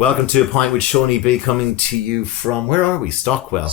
Welcome to A Pint with Seaniebee, coming to you from, where are we? Stockwell,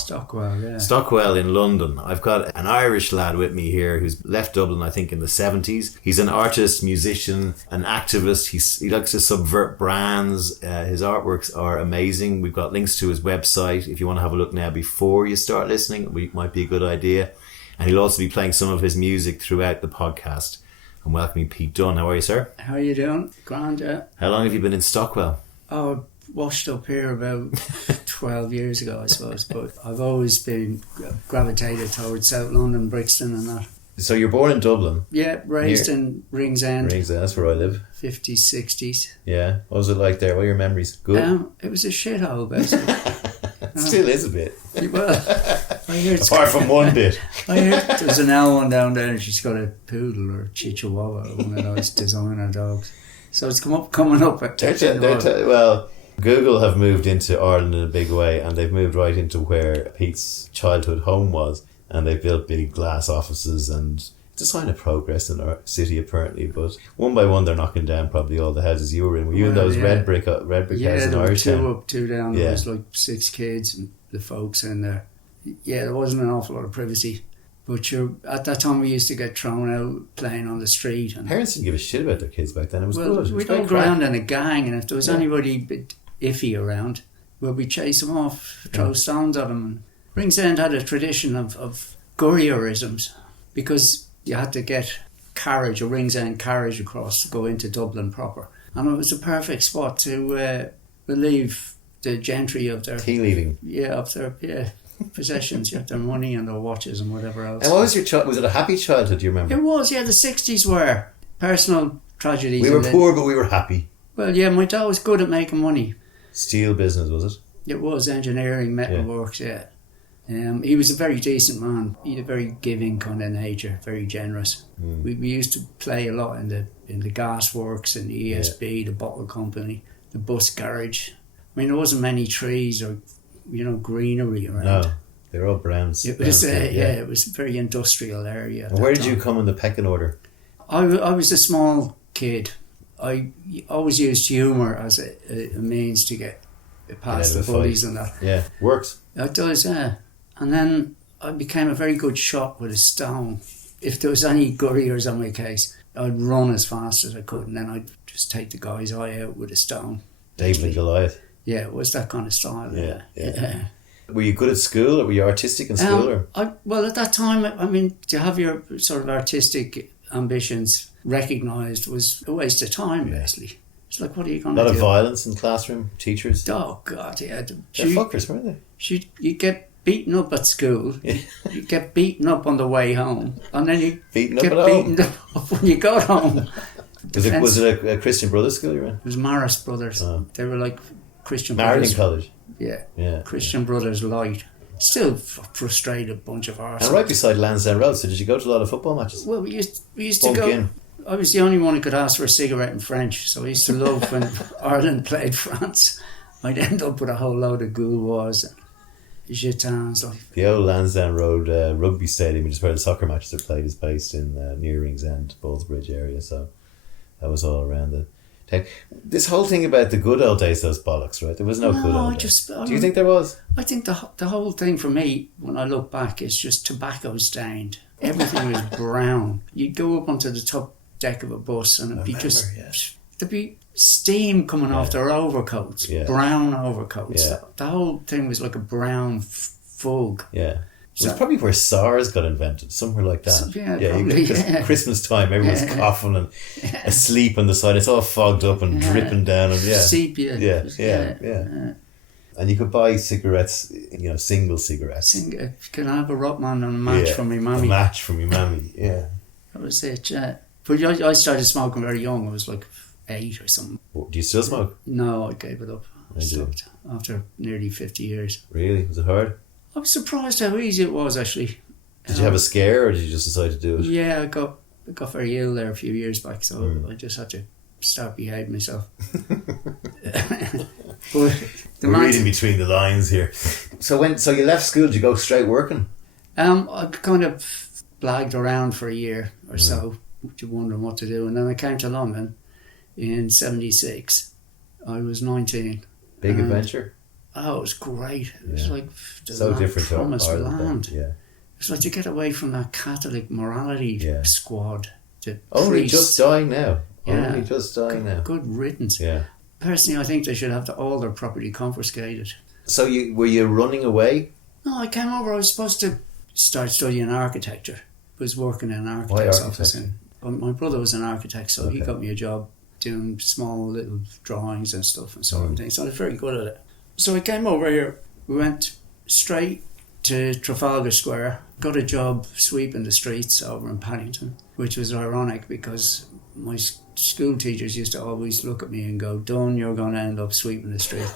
yeah. Stockwell in London. I've got an Irish lad with me here who's left Dublin, I think, in the 70s. He's an artist, musician, an activist. He likes to subvert brands. His artworks are amazing. We've got links to his website. If you want to have a look now before you start listening, it might be a good idea. And he'll also be playing some of his music throughout the podcast. I'm welcoming Pete Dunne. How are you, sir? How are you doing? Grand, yeah. How long have you been in Stockwell? Oh, washed up here about 12 years ago, I suppose, but I've always been gravitated towards South London, Brixton and that. So you're born in Dublin? Yeah, raised in Ringsend. Ringsend, that's where I live. 50s, 60s. Yeah. What was it like there? What are your memories? Good? It was a shithole, basically. It still is a bit. Well, I heard apart from one bit. I heard there's an L1 down there and she's got a poodle or a chihuahua, one of those designer dogs. So it's coming up at well, Google have moved into Ireland in a big way, and they've moved right into where Pete's childhood home was, and they've built big glass offices, and it's a sign of progress in our city apparently. But one by one, they're knocking down probably all the houses you were in. Were you in those red brick houses in Irish Town? Yeah, two up, two down. There was like 6 kids and the folks in there. Yeah, there wasn't an awful lot of privacy. But at that time we used to get thrown out playing on the street. And parents didn't give a shit about their kids back then. It was good. We'd all go around in a gang, and if there was anybody a bit iffy around, we'd chase them off, throw stones at them. And Ringsend had a tradition of courierisms, because you had to get carriage, a Ringsend carriage across to go into Dublin proper. And it was a perfect spot to relieve the gentry of their... Tea leaving. Yeah, of their... Yeah. Possessions, you have their money and their watches and whatever else. And what was your was it a happy childhood, do you remember? It was, yeah. The 60s were personal tragedies. We were poor, but we were happy. Well, yeah, my dad was good at making money. Steel business, was it? It was engineering, metalworks, yeah. He was a very decent man. He had a very giving kind of nature, very generous. We used to play a lot in the gas works, in the ESB, the bottle company, the bus garage. I mean, there wasn't many trees or greenery around. No, they're all browns. It was, it was a very industrial area. And where did you come in the pecking order? I was a small kid. I always used humour as a means to get past the bullies and that. Yeah, works. It does, yeah. And then I became a very good shot with a stone. If there was any couriers on my case, I'd run as fast as I could, and then I'd just take the guy's eye out with a stone. David and Goliath. Yeah, it was that kind of style. Yeah. Were you good at school, or were you artistic in school? Well, at that time, I mean, to have your sort of artistic ambitions recognised was a waste of time, basically. It's like, what are you going to do? A lot of violence in classroom, teachers? Oh, God, yeah. They're fuckers, weren't they? You get beaten up at school, you get beaten up on the way home, and then you get beaten up when you got home. Was it a Christian Brothers school you were in? It was Maris Brothers. Oh. They were like Christian Brothers. College. Yeah. Christian Brothers Light. Still frustrated bunch of arse. And right beside Lansdowne Road, so did you go to a lot of football matches? Well, we used to go. I was the only one who could ask for a cigarette in French, so I used to love when Ireland played France. I'd end up with a whole load of gouloirs and jetons. The old Lansdowne Road rugby stadium, which is where the soccer matches are played, is based in near Ringsend, Ballsbridge area, so that was all around the... This whole thing about the good old days, those bollocks, right? There was no good old days. Do you think there was? I think the whole thing for me, when I look back, is just tobacco stained. Everything was brown. You'd go up onto the top deck of a bus and there'd be steam coming off their overcoats, brown overcoats. Yeah. The whole thing was like a brown fog. Yeah. It was probably where SARS got invented, somewhere like that. Probably. Christmas time, everyone's coughing and asleep on the side. It's all fogged up and dripping down. And sepia. Yeah. And you could buy cigarettes, single cigarettes. Can I have a Rotman and a match from my mammy? A match from your mammy, yeah. That was it, yeah. But I started smoking very young. I was like 8 or something. Do you still smoke? No, I gave it up. I stopped after nearly 50 years. Really? Was it hard? I was surprised how easy it was, actually. Did you have a scare, or did you just decide to do it? Yeah, I got very ill there a few years back, so I just had to start behaving myself. We're reading between the lines here. So you left school, did you go straight working? I kind of blagged around for a year or so, wondering what to do, and then I came to London in 76. I was 19. Big adventure. Oh, it was great. It was like the so different to promised Ireland. land. Yeah. It's like to get away from that Catholic morality squad. Only just dying now. Yeah. Only just dying now. Good riddance. Yeah. Personally, I think they should have all their property confiscated. So were you running away? No, I came over. I was supposed to start studying architecture. I was working in an architect's office. My brother was an architect, so he got me a job doing small little drawings and stuff and sort of things. So I was very good at it. So I came over here. We went straight to Trafalgar Square. Got a job sweeping the streets over in Paddington, which was ironic because my school teachers used to always look at me and go, Dunne, you're going to end up sweeping the street.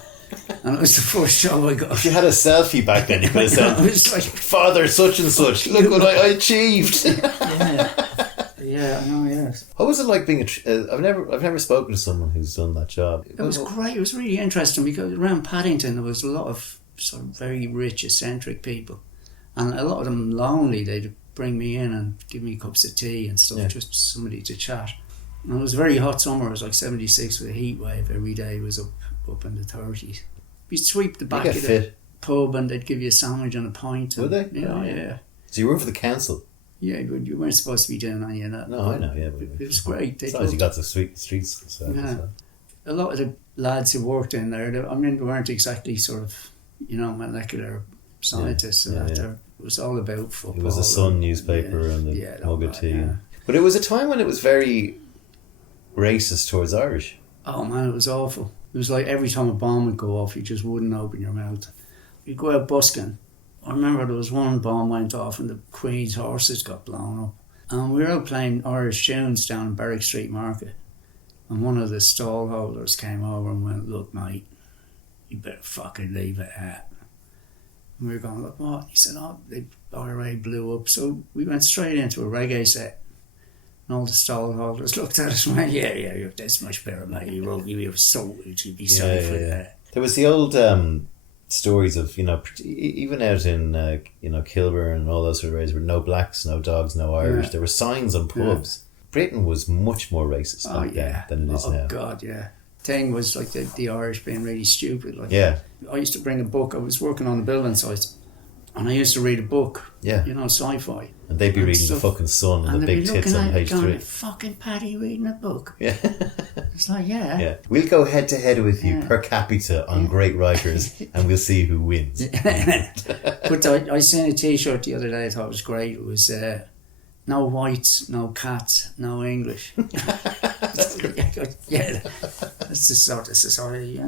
And it was the first job I got. If you had a selfie back then, you could have said, it was like, Father such and such, look what I achieved. Yeah, I know, yes. What was it like being I've never spoken to someone who's done that job. It was great. It was really interesting because around Paddington there was a lot of sort of very rich, eccentric people. And a lot of them lonely. They'd bring me in and give me cups of tea and stuff, just somebody to chat. And it was a very hot summer. It was like 76 with a heat wave. Every day was up in the 30s. You'd sweep the back of the pub and they'd give you a sandwich and a pint. Would they? Yeah. So you worked for the council? Yeah, but you weren't supposed to be doing any of that. No, I know, yeah. But it was great. As long as you got to sweep the streets. So. A lot of the lads who worked in there, they weren't exactly sort of, molecular scientists. It was all about football. It was the Sun newspaper and the mug of tea. Yeah. But it was a time when it was very racist towards Irish. Oh man, it was awful. It was like every time a bomb would go off, you just wouldn't open your mouth. You'd go out busking. I remember there was one bomb went off and the Queen's horses got blown up. And we were out playing Irish tunes down in Berwick Street Market. And one of the stall holders came over and went, look mate, you better fucking leave it at. And we were going, look, what? He said, the IRA blew up. So we went straight into a reggae set. And all the stall holders looked at us and went, yeah, that's much better, mate. You were so, you'd be sorry for that. There was the old stories of, even out in, Kilburn and all those sort of areas where no blacks, no dogs, no Irish. There were signs on pubs. Britain was much more racist back then than it is now. Oh, God, yeah. Thing was like the Irish being really stupid. I used to bring a book. I was working on a building site and I used to read a book, sci-fi. And they'd be reading the fucking Sun and the big tits on page 3. Fucking Paddy reading a book. Yeah. It's like, yeah. We'll go head to head with you per capita on great writers and we'll see who wins. But I seen a t-shirt the other day I thought was great. It was no whites, no cats, no English. That's great. That's the sort of society,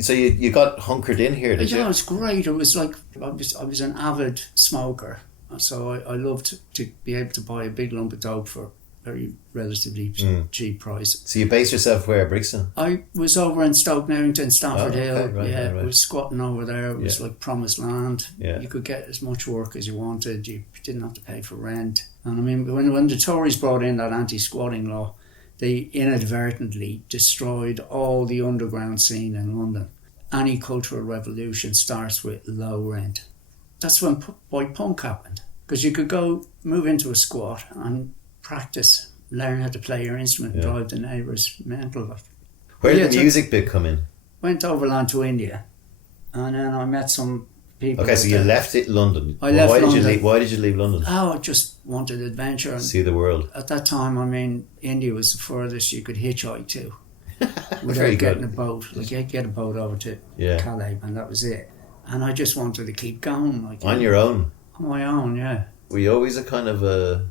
So you got hunkered in here, did you? Yeah, it was great. It was like, I was an avid smoker. So I loved to be able to buy a big lump of dope for very relatively cheap price. So you based yourself where, Brixton? I was over in Stoke Newington, Stafford Hill. Right. I was squatting over there. It was like promised land. Yeah. You could get as much work as you wanted. You didn't have to pay for rent. And I mean, when the Tories brought in that anti-squatting law, they inadvertently destroyed all the underground scene in London. Any cultural revolution starts with low rent. That's when white punk happened. Because you could go move into a squat and practice, learn how to play your instrument, drive the neighbours mental. Where did the music bit come in? Went overland to India, and then I met some people. Okay, so you left London. I left London. Why did you leave London? Oh, I just wanted adventure. See the world. At that time, I mean, India was the furthest you could hitchhike to without getting a boat. Like, you'd get a boat over to Calais, and that was it. And I just wanted to keep going. On your own? On my own, yeah. Were you always a kind of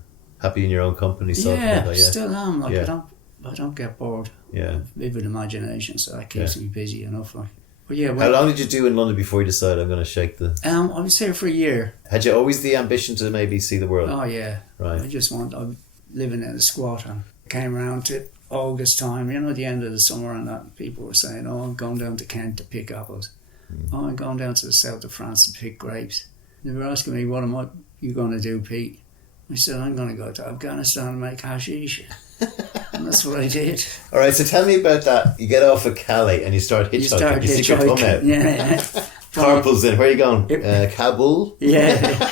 happy in your own company? Still am. I don't get bored. Yeah. Vivid imagination, so that keeps me busy enough. But how long did you do in London before you decided I'm going to shake the... I was here for a year. Had you always the ambition to maybe see the world? Oh yeah. Right. I was living in a squat and came around to August time, the end of the summer, and that people were saying, I'm going down to Kent to pick apples. I'm going down to the south of France to pick grapes. They were asking me, what am you going to do, Pete? I said, I'm going to go to Afghanistan and make hashish. And that's what I did. All right, so tell me about that. You get off at Calais and you start hitchhiking. You stick your thumb out. Yeah. Carpals in. Where are you going? Kabul? Yeah.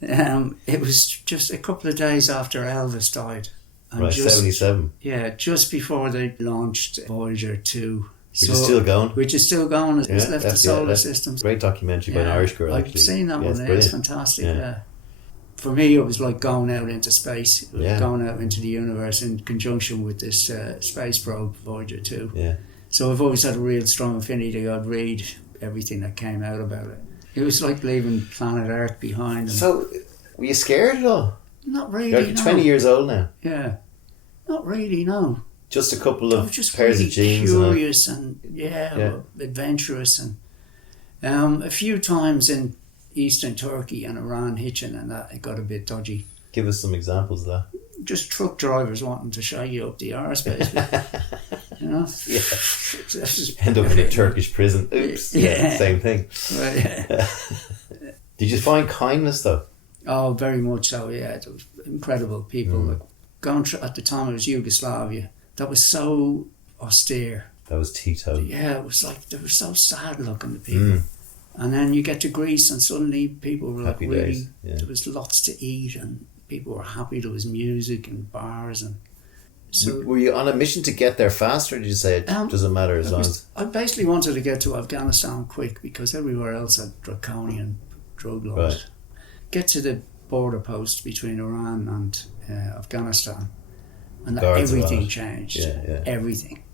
It was just a couple of days after Elvis died. And 77. Yeah, just before they launched Voyager 2 Which is still going. Which is still going. It's left the solar systems. Great documentary by an Irish girl, actually. I've seen that one. It's It's fantastic. Yeah. For me, it was like going out into space. It was going out into the universe in conjunction with this space probe, Voyager 2. Yeah. So I've always had a real strong affinity. I'd read everything that came out about it. It was like leaving planet Earth behind. So, were you scared at all? Not really, You're 20 years old now. Yeah. Not really, no. Just a couple of just pairs really of jeans. Curious and adventurous, and a few times in eastern Turkey and Iran hitching, and that it got a bit dodgy. Give us some examples of that. Just truck drivers wanting to shag you up the arse, basically. You know? Yeah. End up in a Turkish prison. Oops. Yeah. Same thing. Well, yeah. Did you find kindness though? Oh, very much so, yeah. It was incredible people. Like, going through, at the time it was Yugoslavia. That was so austere. That was Tito. Yeah, it was like, they were so sad looking, the people. And then you get to Greece and suddenly people were Happy like really, days. Yeah. there was lots to eat and people were happy. There was music and bars. And so, were you on a mission to get there faster, or did you say it doesn't matter as long as... I basically wanted to get to Afghanistan quick because everywhere else had draconian drug laws. Right. Get to the border post between Iran and Afghanistan, and everything changed. Yeah. Everything.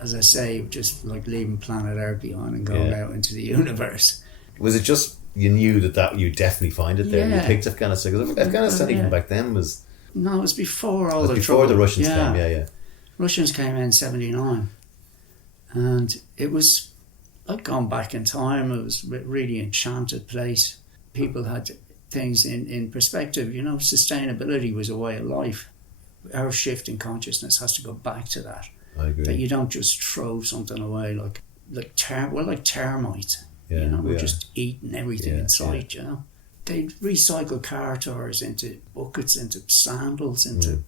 As I say, just like leaving planet Earth behind and going out into the universe. Was it just you knew that you definitely find it there? You picked Afghanistan because Afghanistan even back then was... No, it was before all the before trouble. the Russians came. Yeah. Russians came in 79, and it was like gone back in time. It was a really enchanted place. People had things in perspective. You know, sustainability was a way of life. Our shift in consciousness has to go back to that. I agree. That you don't just throw something away we're like termites. Yeah, you know, we're just eating everything in sight. Yeah. You know, they'd recycle car tires into buckets, into sandals, into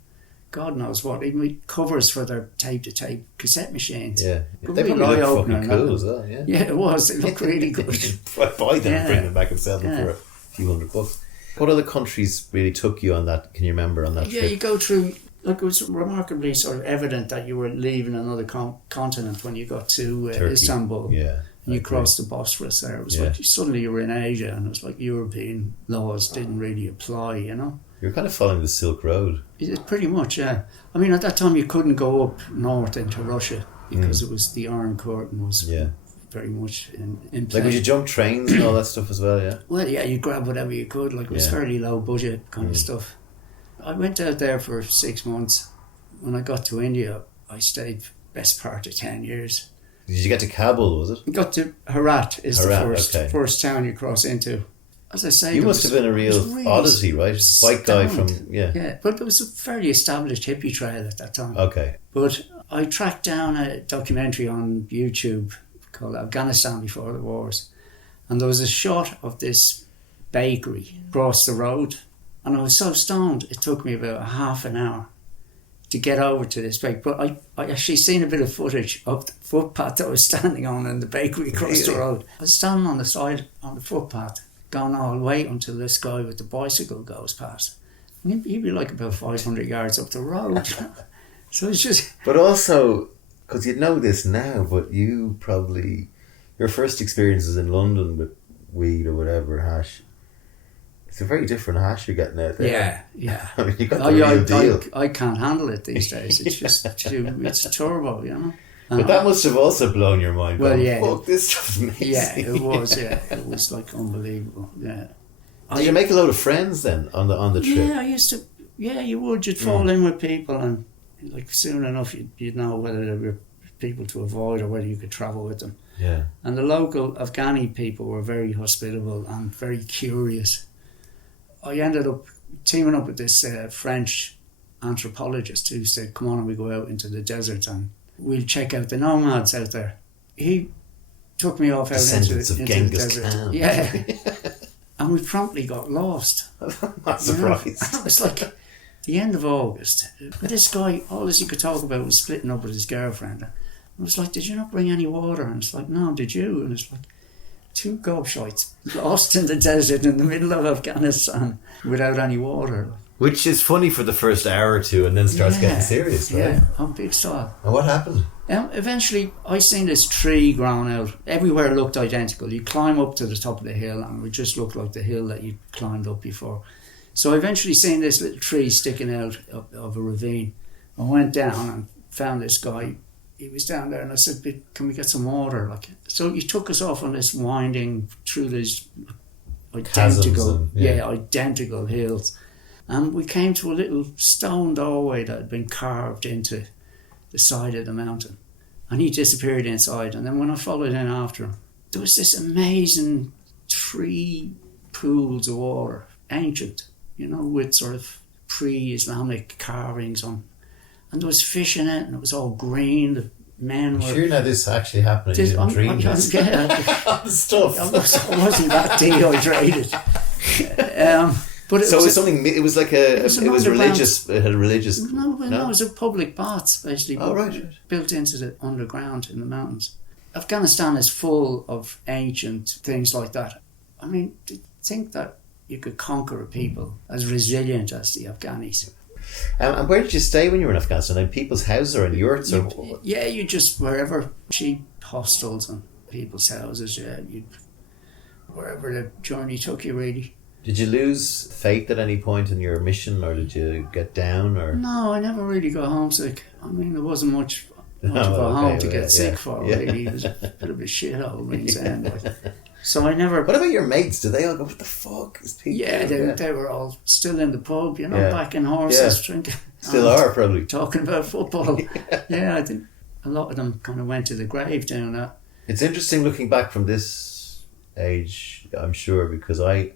God knows what. Even with covers for their tape-to-tape cassette machines. Yeah, they really look fucking cool as well. Yeah, it was. They looked really good. Buy them and bring them back and sell them for a few $100. What other countries really took you on that? Can you remember on that trip? Yeah, you go through. Like, it was remarkably sort of evident that you were leaving another continent when you got to Istanbul. Yeah. And you crossed the Bosphorus there. It was like suddenly you were in Asia, and it was like European laws didn't really apply, you know? You're kind of following the Silk Road. Pretty much, yeah. I mean, at that time you couldn't go up north into Russia because it was the Iron Curtain was very much in play. Like, would you jump trains and all that stuff as well, yeah? Well, yeah, you grab whatever you could. Like, it was fairly low budget kind of stuff. I went out there for 6 months. When I got to India, I stayed best part of 10 years. Did you get to Kabul, was it? I got to Herat is the first town you cross into. As I say, you must have been a real oddity, right? White guy from yeah, but there was a fairly established hippie trail at that time. Okay, but I tracked down a documentary on YouTube called Afghanistan Before the Wars, and there was a shot of this bakery across the road, and I was so stoned it took me about half an hour to get over to this bakery. But I actually seen a bit of footage of the footpath that I was standing on in the bakery across the road. I was standing on the side on the footpath, going, I'll wait until this guy with the bicycle goes past. And he'd be like about 500 yards up the road. So it's just... But also, because you know this now, but you probably... Your first experiences in London with weed or whatever, hash, it's a very different hash you're getting out there. Yeah. I mean, you got the real deal. I can't handle it these days. It's just it's turbo, you know. But that must have also blown your mind. Well, going, fuck, this stuff's amazing. Yeah, it was. Yeah, it was like unbelievable. Yeah. Did you make a load of friends then on the trip? Yeah, I used to. Yeah, you would. You'd fall in with people, and like soon enough, you'd know whether there were people to avoid or whether you could travel with them. Yeah. And the local Afghani people were very hospitable and very curious. I ended up teaming up with this French anthropologist who said, come on, and we go out into the desert and we'll check out the nomads out there. He took me off out into the desert. Khan. Yeah. And we promptly got lost. I'm not surprised. It was like the end of August. But this guy, all he could talk about was splitting up with his girlfriend. I was like, did you not bring any water? And it's like, no, did you? And it's like, two gobshites lost in the desert in the middle of Afghanistan without any water. Which is funny for the first hour or two and then starts getting serious, right? Yeah, on big style. And what happened? Eventually, I seen this tree growing out. Everywhere looked identical. You climb up to the top of the hill and it just looked like the hill that you climbed up before. So I eventually seen this little tree sticking out of a ravine. I went down and found this guy. He was down there and I said, can we get some water? So he took us off on this winding through these identical, identical hills. And we came to a little stone doorway that had been carved into the side of the mountain. And he disappeared inside. And then when I followed in after him, there was this amazing 3 pools of water, ancient, with sort of pre-Islamic carvings on. And there was fish in it, and it was all green. The men were... Sure, now this actually happened. You didn't dream this. Stuff. I wasn't that dehydrated. But it was religious. It had a religious. No, it was a public baths basically. Right. Built into the underground in the mountains. Afghanistan is full of ancient things like that. I mean, to think that you could conquer a people as resilient as the Afghanis. And where did you stay when you were in Afghanistan? In people's houses or in yurts? You just wherever, cheap hostels and people's houses. Yeah, wherever the journey took you, really. Did you lose faith at any point in your mission, or did you get down? Or no, I never really got homesick. I mean, there wasn't much of a home to get sick for. Really, it was a bit of a shithole Rings End. So I never. What about your mates? Did they all go, what the fuck is people? Yeah, they were all still in the pub, backing horses, drinking. Still are, probably. Talking about football. I think a lot of them kind of went to the grave doing that. It's interesting looking back from this age, I'm sure, because I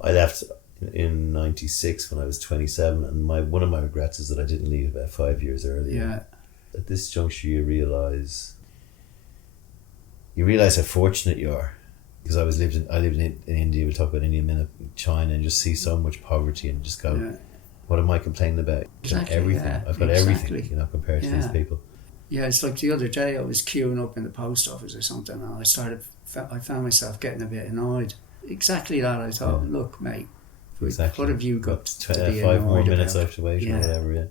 left in 96 when I was 27, and one of my regrets is that I didn't leave about 5 years earlier. Yeah. At this juncture you realise how fortunate you are. Because I lived in India, we'll talk about India in a minute, China, and just see so much poverty and just go, what am I complaining about? Exactly, everything. I've got everything, compared to these people. Yeah, it's like the other day I was queuing up in the post office or something, and I found myself getting a bit annoyed. Exactly that. I thought, look, mate, what have you got to be 5 more minutes about? I have to wait or whatever,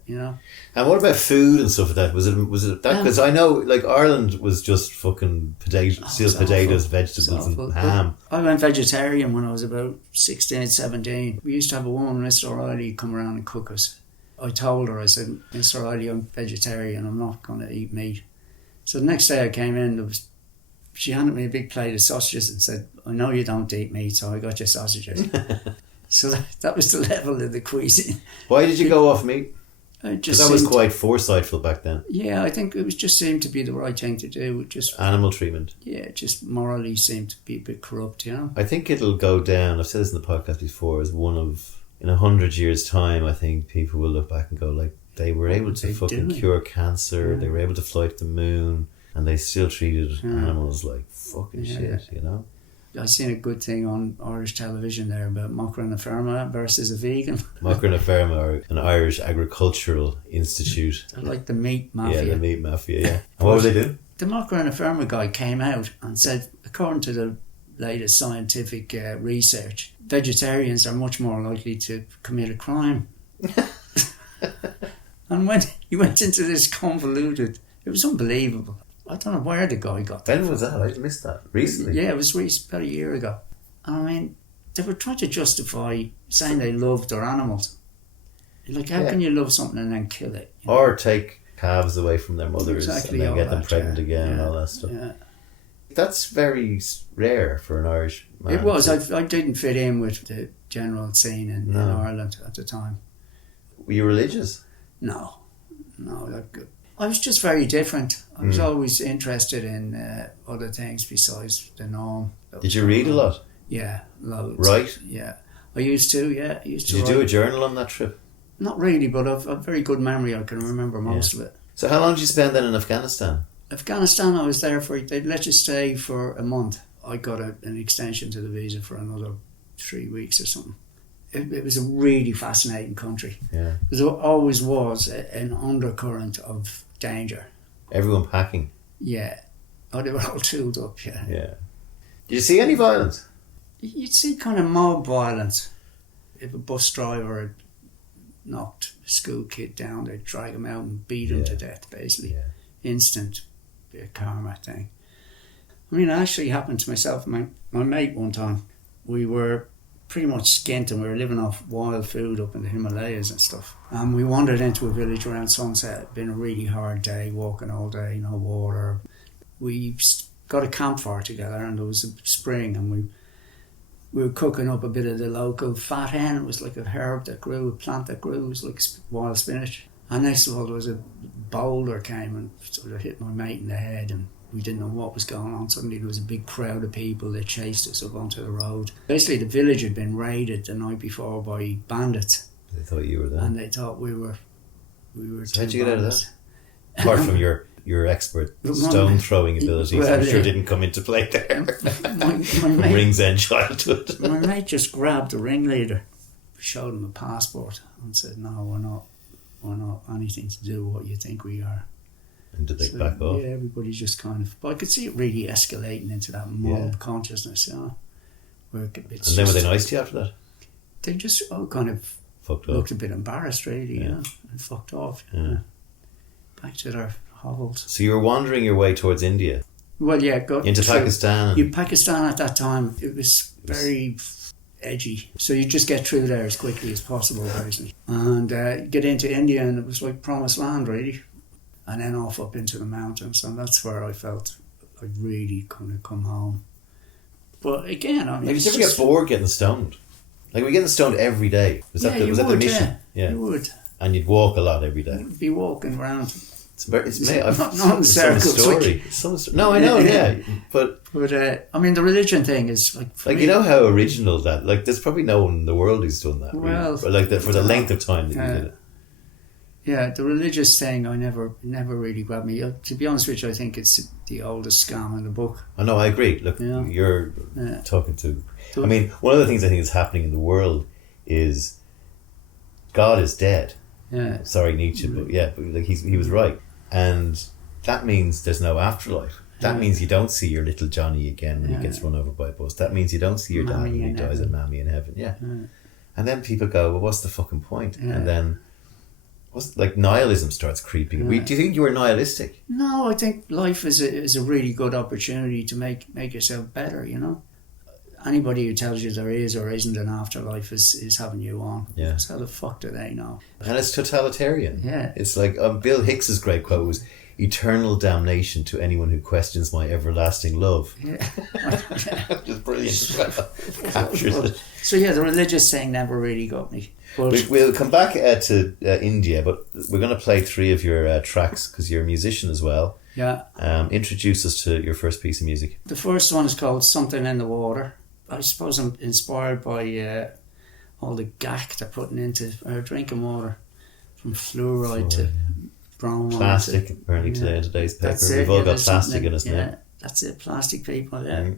And what about food and stuff like that? Was it that? Because I know, like, Ireland was just fucking potatoes, vegetables and ham. I went vegetarian when I was about 16, 17. We used to have a woman, Mr. O'Reilly, come around and cook us. I told her, I said, Mr. O'Reilly, I'm vegetarian, I'm not going to eat meat. So the next day I came in, she handed me a big plate of sausages and said, I know you don't eat meat, so I got you sausages. So that was the level of the cuisine. Why did you go off meat? Because that was quite foresightful back then. Yeah, I think it just seemed to be the right thing to do. Animal treatment. Yeah, it just morally seemed to be a bit corrupt, I think it'll go down, I've said this in the podcast before, as one of, in 100 years' time, I think people will look back and go, like, they were able to fucking cure cancer, they were able to fly to the moon, and they still treated animals like fucking shit, I seen a good thing on Irish television there about Macra na Ferma versus a vegan. Macra na Ferma are an Irish agricultural institute. They're like the meat mafia. Yeah, the meat mafia, yeah. And what would they do? The Macra na Ferma guy came out and said, according to the latest scientific research, vegetarians are much more likely to commit a crime. And when he went into this convoluted, it was unbelievable. I don't know where the guy got that. When was that? I missed that. Recently? Yeah, it was about a year ago. And I mean, they were trying to justify saying they loved their animals. Like, how can you love something and then kill it? Or take calves away from their mothers and then get them pregnant again and all that stuff. Yeah. That's very rare for an Irish man. It was. I didn't fit in with the general scene in Ireland at the time. Were you religious? No. I was just very different. I was always interested in other things besides the norm. Did you read a lot? Yeah, loads. Right? Yeah. I used to. Did you do a journal on that trip? Not really, but I've a very good memory. I can remember most of it. So how long did you spend then in Afghanistan? Afghanistan, I was there they'd let you stay for a month. I got an extension to the visa for another 3 weeks or something. It was a really fascinating country. Yeah. There always was an undercurrent of danger. Everyone packing. Yeah. Oh, they were all tooled up, yeah. Yeah. Did you see any violence? You'd see kind of mob violence. If a bus driver knocked a school kid down, they'd drag him out and beat him to death, basically. Yeah. Instant karma thing. I mean, it actually happened to myself and my mate one time. We were pretty much skint and we were living off wild food up in the Himalayas and stuff. And we wandered into a village around sunset. It'd been a really hard day, walking all day, no water. We got a campfire together and there was a spring and we were cooking up a bit of the local fat hen. It was like a herb that grew, a plant that grew. It was like wild spinach. And next of all, there was a boulder came and sort of hit my mate in the head and we didn't know what was going on. Suddenly there was a big crowd of people that chased us up onto the road. Basically the village had been raided the night before by bandits. They thought you were there. And they thought we were So how'd you get out of that? Apart from your expert stone throwing abilities, well, I'm sure didn't come into play there. my mate, Rings End childhood. my mate just grabbed the ringleader, showed him a passport and said, no, we're not anything to do with what you think we are. And did they back off? Yeah, everybody's just kind of... But I could see it really escalating into that mob consciousness, you know. Where it, and then were they nice to you after that? They just all kind of fucked looked off. a bit embarrassed, really, you know, and fucked off. Yeah. Back to their hovels. So you were wandering your way towards India? Well, yeah. Into Pakistan? Pakistan at that time, it was very edgy. So you just get through there as quickly as possible, basically. And get into India and it was like promised land, really. And then off up into the mountains, and that's where I felt I really couldn't come home. But again, I mean, Did you ever get bored getting stoned? Like, we're getting stoned every day. Was that the mission? Yeah, you would. And you'd walk a lot every day. You'd be walking around. I've not in circles. No, I know, yeah. But I mean, the religion thing is like you know how original that. Like, there's probably no one in the world who's done that. Well, really. Or like for the length of time that you did it. Yeah, the religious thing, I never really grabbed me. To be honest with you, I think it's the oldest scam in the book. I know, I agree. Look, you're talking to... I mean, one of the things I think is happening in the world is God is dead. Yeah. Sorry, Nietzsche, but like he was right. And that means there's no afterlife. That means you don't see your little Johnny again when he gets run over by a bus. That means you don't see your dad when he dies at Mammy in heaven. Yeah. And then people go, well, what's the fucking point? Yeah. And then... like nihilism starts creeping. Do you think you were nihilistic? No, I think life is a really good opportunity to make yourself better, you know. Anybody who tells you there is or isn't an afterlife is having you on. Yeah. So how the fuck do they know? And it's totalitarian. Yeah. It's like Bill Hicks's great quote was, "Eternal damnation to anyone who questions my everlasting love." Yeah. Just brilliant. Captures it. So yeah, the religious thing never really got me. But we'll come back to India, but we're going to play 3 of your tracks because you're a musician as well. Yeah. Introduce us to your first piece of music. The first one is called Something in the Water. I suppose I'm inspired by all the gack they're putting into our drinking water, from fluoride to bromide. Plastic, apparently, today in today's paper. We've all got plastic in us now. Yeah, that's it, plastic people, yeah.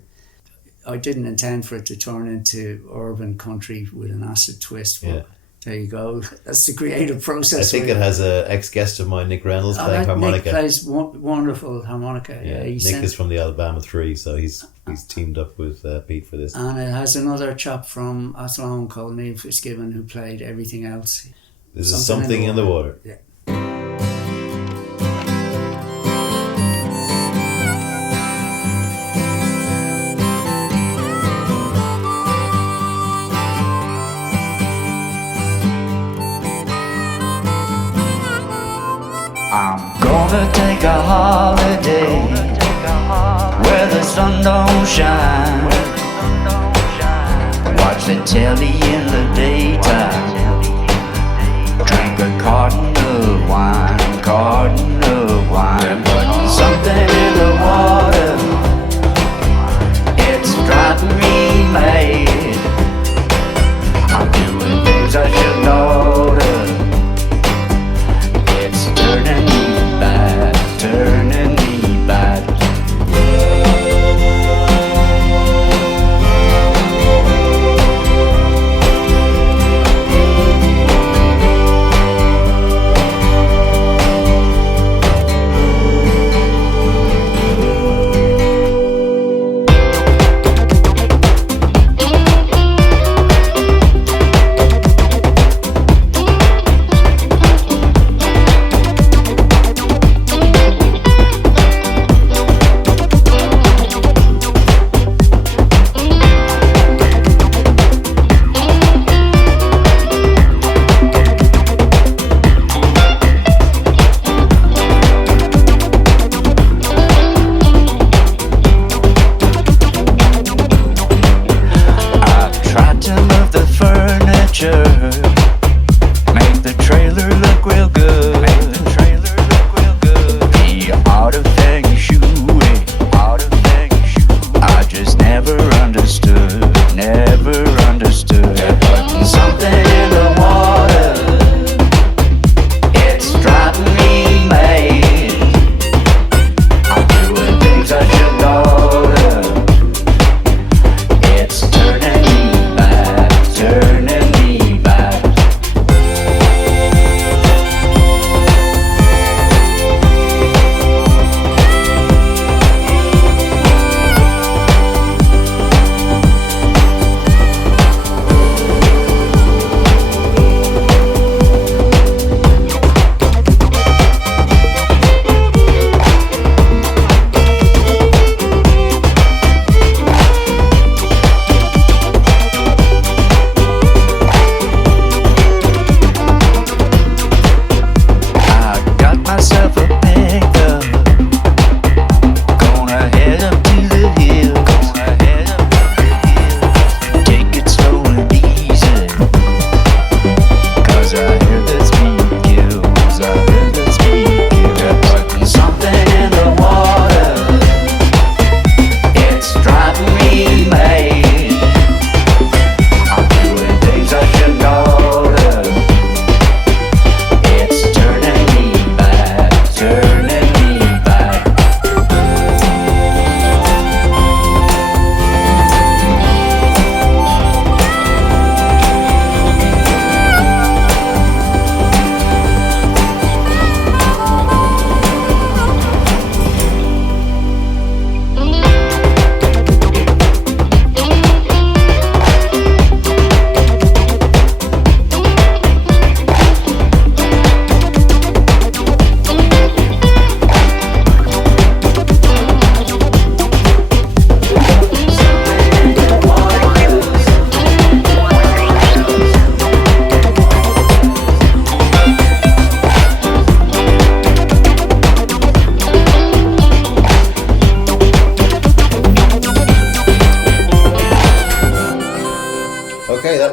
I didn't intend for it to turn into urban country with an acid twist, but there you go. That's the creative process. I think it has an ex-guest of mine, Nick Reynolds, playing harmonica. Nick plays wonderful harmonica. Yeah, Nick is from the Alabama 3, so he's teamed up with Pete for this. And it has another chap from Athlone called Neil Fitzgibbon who played everything else. This is Something in the Water. Yeah. Gonna take a holiday where the sun don't shine. Watch the telly in the daytime. Drink a carton of wine. Something in the water, it's driving me mad. I'm doing things I shouldn't order. It's turning me bad.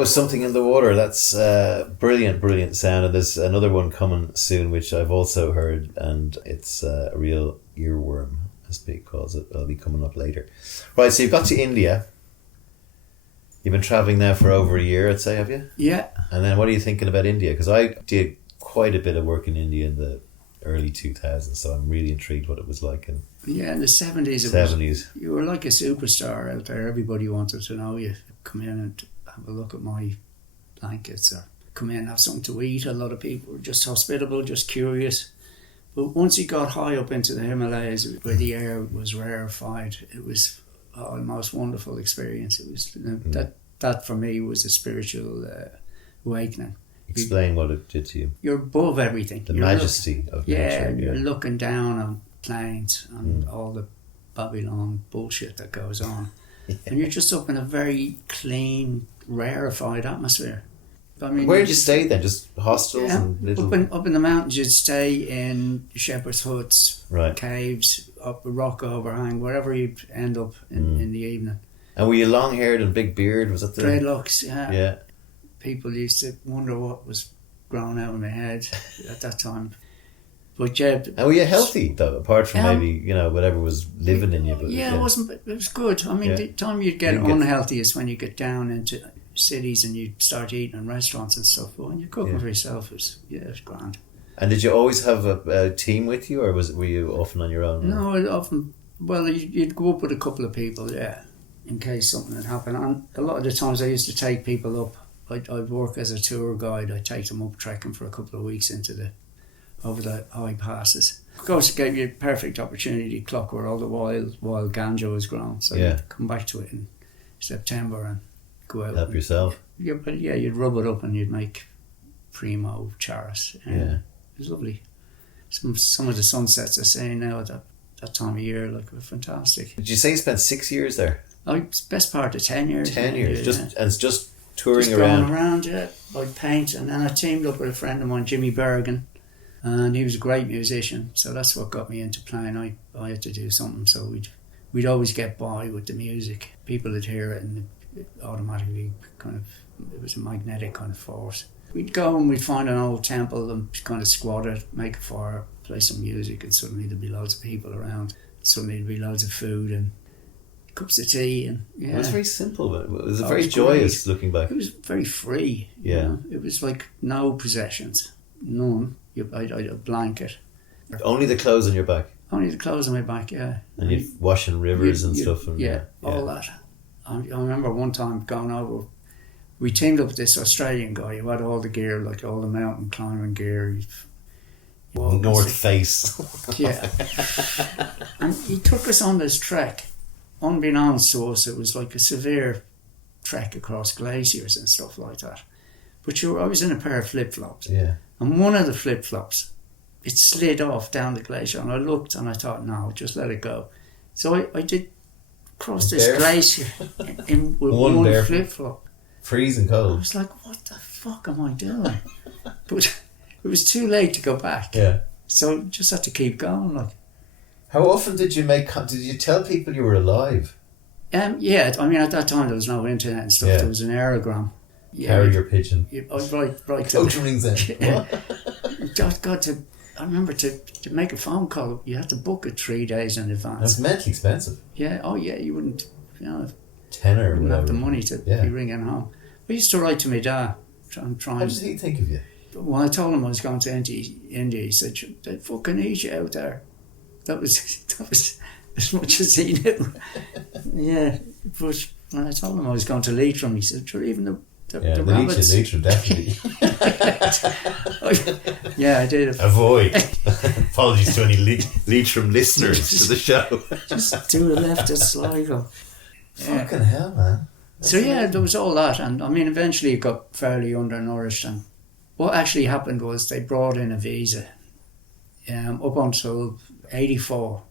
was Something in the Water. That's brilliant sound. And there's another one coming soon, which I've also heard, and it's a real earworm, as Pete calls it. It'll be coming up later. Right, so you've got to India. You've been travelling now for over a year, I'd say, have you? Yeah. And then what are you thinking about India? Because I did quite a bit of work in India in the early 2000s, so I'm really intrigued what it was like. In the 70s. 70s. You were like a superstar out there. Everybody wanted to know you. Come in and have a look at my blankets, or come in and have something to eat. A lot of people were just hospitable, just curious. But once you got high up into the Himalayas, where the air was rarefied, it was the most wonderful experience. It was that for me was a spiritual awakening. Explain what it did to you. You're above everything. The majesty of nature. Yeah, you're looking down on planes and all the Babylon bullshit that goes on. And you're just up in a very clean, rarefied atmosphere. I mean, where did you stay then? Just hostels and little... Up in the mountains, you'd stay in shepherd's huts, caves, up a rock overhang, wherever you'd end up in the evening. And were you long-haired and big beard? Was that the... Dreadlocks, yeah. Yeah. People used to wonder what was growing out of my head at that time. But yeah... And were you healthy, though, apart from maybe, whatever was living in you? But it was good. I mean, the time you'd get unhealthy is when you get down into cities and you start eating in restaurants and stuff. But when you're cooking for yourself, it's grand. And did you always have a team with you, or were you often on your own? No, often... Well, you'd go up with a couple of people, in case something had happened. And a lot of the times I used to take people up. I'd work as a tour guide. I'd take them up trekking for a couple of weeks over the high passes. Of course, it gave you a perfect opportunity to clock where all the wild ganja was grown. So you'd come back to it in September and go out. Help yourself. Yeah, but you'd rub it up and you'd make primo charas. It was lovely. Some of the sunsets I see now at that time of year were fantastic. Did you say you spent 6 years there? Best part of 10 years. 10 years, and it's just touring just around. Going around, I'd paint, and then I teamed up with a friend of mine, Jimmy Bergen, and he was a great musician, so that's what got me into playing. I had to do something, so we'd always get by with the music. People would hear it, and it automatically it was a magnetic kind of force. We'd go and we'd find an old temple and kind of squat it, make a fire, play some music, and suddenly there'd be loads of people around. Suddenly there'd be loads of food and cups of tea, and it was very simple, but it was very joyous great. Looking back. It was very free. It was like no possessions, none. I had a blanket. Only the clothes on your back. Only the clothes on my back, yeah. And you'd wash in rivers and stuff. And all that. I remember one time going over. We teamed up with this Australian guy who had all the gear, like all the mountain climbing gear. North Face. Yeah. And he took us on this trek. Unbeknownst to us, it was like a severe trek across glaciers and stuff like that. But I was in a pair of flip-flops. Yeah. And one of the flip-flops, it slid off down the glacier. And I looked and I thought, no, just let it go. So I did cross this glacier with one flip-flop. Freezing cold. I was like, what the fuck am I doing? But it was too late to go back. Yeah. So just had to keep going. How often did you did you tell people you were alive? Yeah, I mean, at that time there was no internet and stuff. Yeah. There was an aerogram. Carrier pigeon. Right. Coach rings in. I remember to make a phone call, you had to book it 3 days in advance. That's mentally expensive. Yeah. Oh yeah, you wouldn't. Tenner. You wouldn't have the money to be ringing home. I used to write to my dad. How did he think of you? When I told him I was going to India, he said, "They fucking need you out there." That was as much as he knew. Yeah, but when I told him I was going to Leitrim, he said, "You're even the rabbits." Leitrim, definitely. I did. Avoid. Apologies to any Leitrim listeners to the show. Just do a left at Sligo. Fucking hell, man. So there was all that, and I mean, eventually it got fairly undernourished, and what actually happened was they brought in a visa. Up until 84,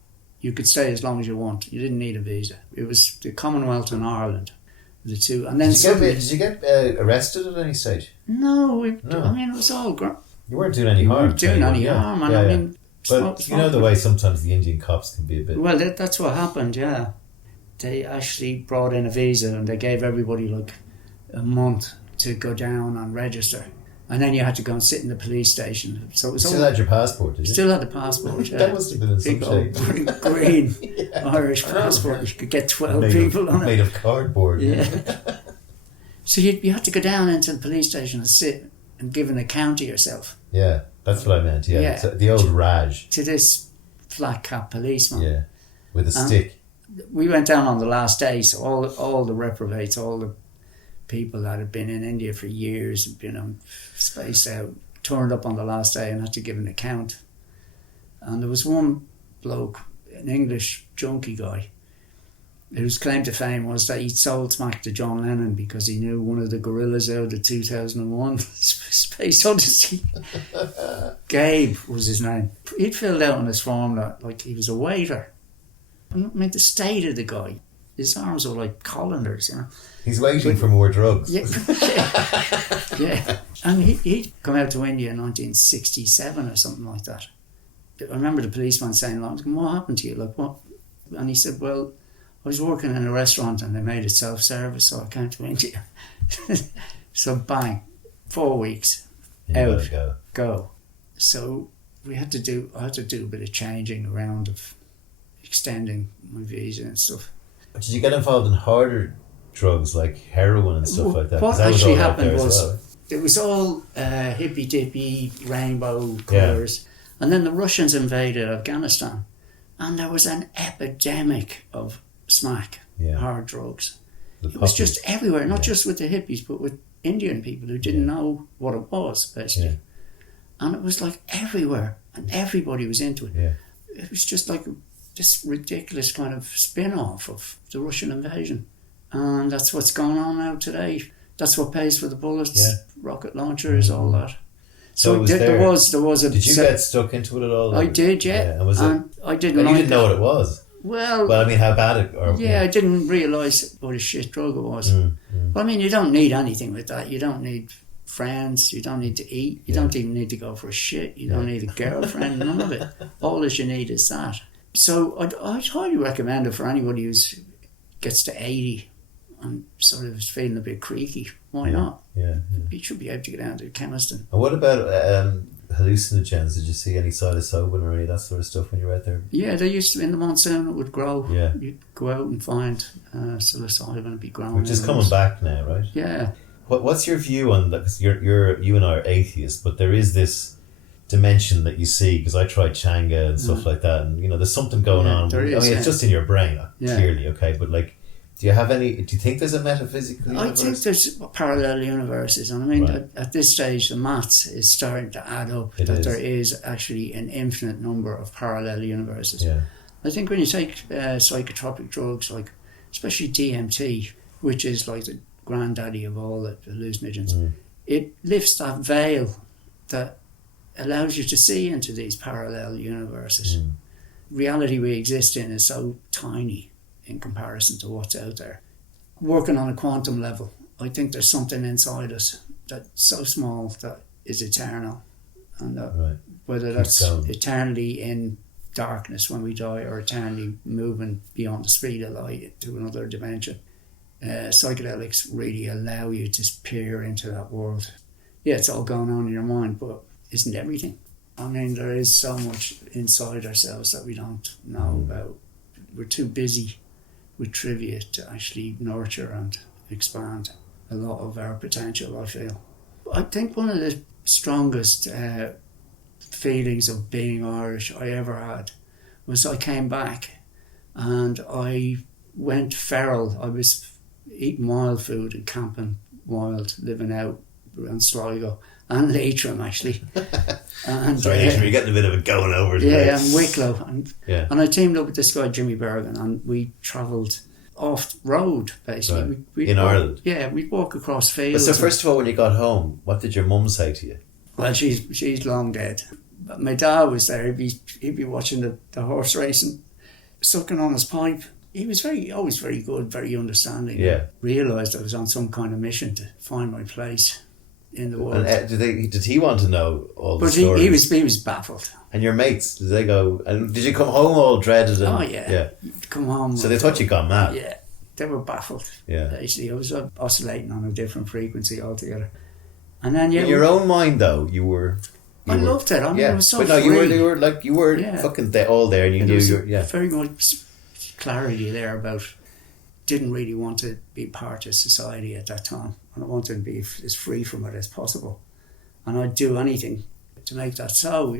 you could stay as long as you want. You didn't need a visa. It was the Commonwealth and Ireland, the two. And then did you get arrested at any stage? No. I mean, it was all. You weren't doing any harm. Harm, and I mean. But you know the way sometimes the Indian cops can be a bit. Well, that's what happened. Yeah, they actually brought in a visa and they gave everybody like a month to go down and register. And then you had to go and sit in the police station. So it was You still had your passport, did you? Still had the passport, yeah. That must have been in some big old shape. green Irish passport. You could get 12 people on it. Made of cardboard. Yeah. So you had to go down into the police station and sit and give an account of yourself. Yeah, that's what I meant, yeah. Yeah. So the old Raj. To this flat cap policeman. Yeah, with a stick. We went down on the last day, so all the reprobates, all the people that had been in India for years, been on spaced out, turned up on the last day and had to give an account. And there was one bloke, an English junkie guy, whose claim to fame was that he'd sold smack to John Lennon because he knew one of the gorillas out of 2001 Space Odyssey. Gabe was his name. He'd filled out on his form that like he was a waiter. I mean, the state of the guy, his arms were like colanders, you know. He's waiting for more drugs. Yeah, yeah. And he'd come out to India in 1967 or something like that. I remember the policeman saying, like, what happened to you? Like, what? And he said, well, I was working in a restaurant and they made it self-service, so I came to India. So bang, 4 weeks, out, go. So I had to do a bit of changing around, of extending my visa and stuff. Did you get involved in harder drugs like heroin and stuff like that? What actually happened was it was all hippy-dippy rainbow colours. Yeah. And then the Russians invaded Afghanistan and there was an epidemic of smack, hard drugs. It was just everywhere, not just with the hippies, but with Indian people who didn't know what it was, basically. Yeah. And it was like everywhere and everybody was into it. Yeah. It was just like this ridiculous kind of spin-off of the Russian invasion. And that's what's going on now today. That's what pays for the bullets, rocket launchers, all that. So there was a... Did you get stuck into it at all? I did, yeah. And was it? I didn't. You didn't know what it was. Well, I mean, how bad it? I didn't realise what a shit drug it was. But I mean, you don't need anything with that. You don't need friends. You don't need to eat. You don't even need to go for a shit. You don't need a girlfriend. None of it. All that you need is that. So I'd highly recommend it for anybody who gets to 80 and sort of is feeling a bit creaky. Why not? Yeah. You should be able to get down to the chemist. And what about hallucinogens? Did you see any psilocybin or any of that sort of stuff when you were out there? Yeah, they used to, in the monsoon it would grow. Yeah. You'd go out and find psilocybin and be growing. Which is coming back now, right? Yeah. What's your view on that? Because you and I are atheists, but there is this dimension that you see, because I tried Changa and stuff like that, and there's something going on. There is, I mean, it's just in your brain, clearly, okay, but like, do you think there's a metaphysical universe? I think there's parallel universes, and I mean, at this stage the maths is starting to add up there is actually an infinite number of parallel universes. Yeah. I think when you take psychotropic drugs, like especially DMT, which is like the granddaddy of all the hallucinogens, it lifts that veil that allows you to see into these parallel universes. Reality we exist in is so tiny in comparison to what's out there. Working on a quantum level, I think there's something inside us that's so small that is eternal, and that whether that's eternally in darkness when we die or eternally moving beyond the speed of light to another dimension. Psychedelics really allow you to peer into that world. Yeah, it's all going on in your mind, but isn't everything. I mean, there is so much inside ourselves that we don't know about. We're too busy with trivia to actually nurture and expand a lot of our potential, I feel. I think one of the strongest feelings of being Irish I ever had was I came back and I went feral. I was eating wild food and camping wild, living out around Sligo and Leitrim, actually. And, Sorry, Leitrim, you're getting a bit of a going over. And Wicklow. And I teamed up with this guy, Jimmy Bergen, and we travelled off-road, basically. Right. In Ireland? Yeah, we'd walk across fields. So first of all, when you got home, what did your mum say to you? Well, she's long dead. But my dad was there. He'd be watching the horse racing, sucking on his pipe. He was always very good, very understanding. Yeah. Realised I was on some kind of mission to find my place in the world. And did he want to know all the stories? But he was baffled. And your mates, did they go? And did you come home all dreaded? And, You'd come home. So they thought you got mad. Yeah, they were baffled. Yeah. Basically, I was oscillating on a different frequency altogether. And then In your own mind, though, I loved it. I mean, it was so but no, free. you were Yeah. fucking all there, and you knew you were, yeah. Very much clarity there about didn't really want to be part of society at that time, and I wanted to be as free from it as possible, and I'd do anything to make that so.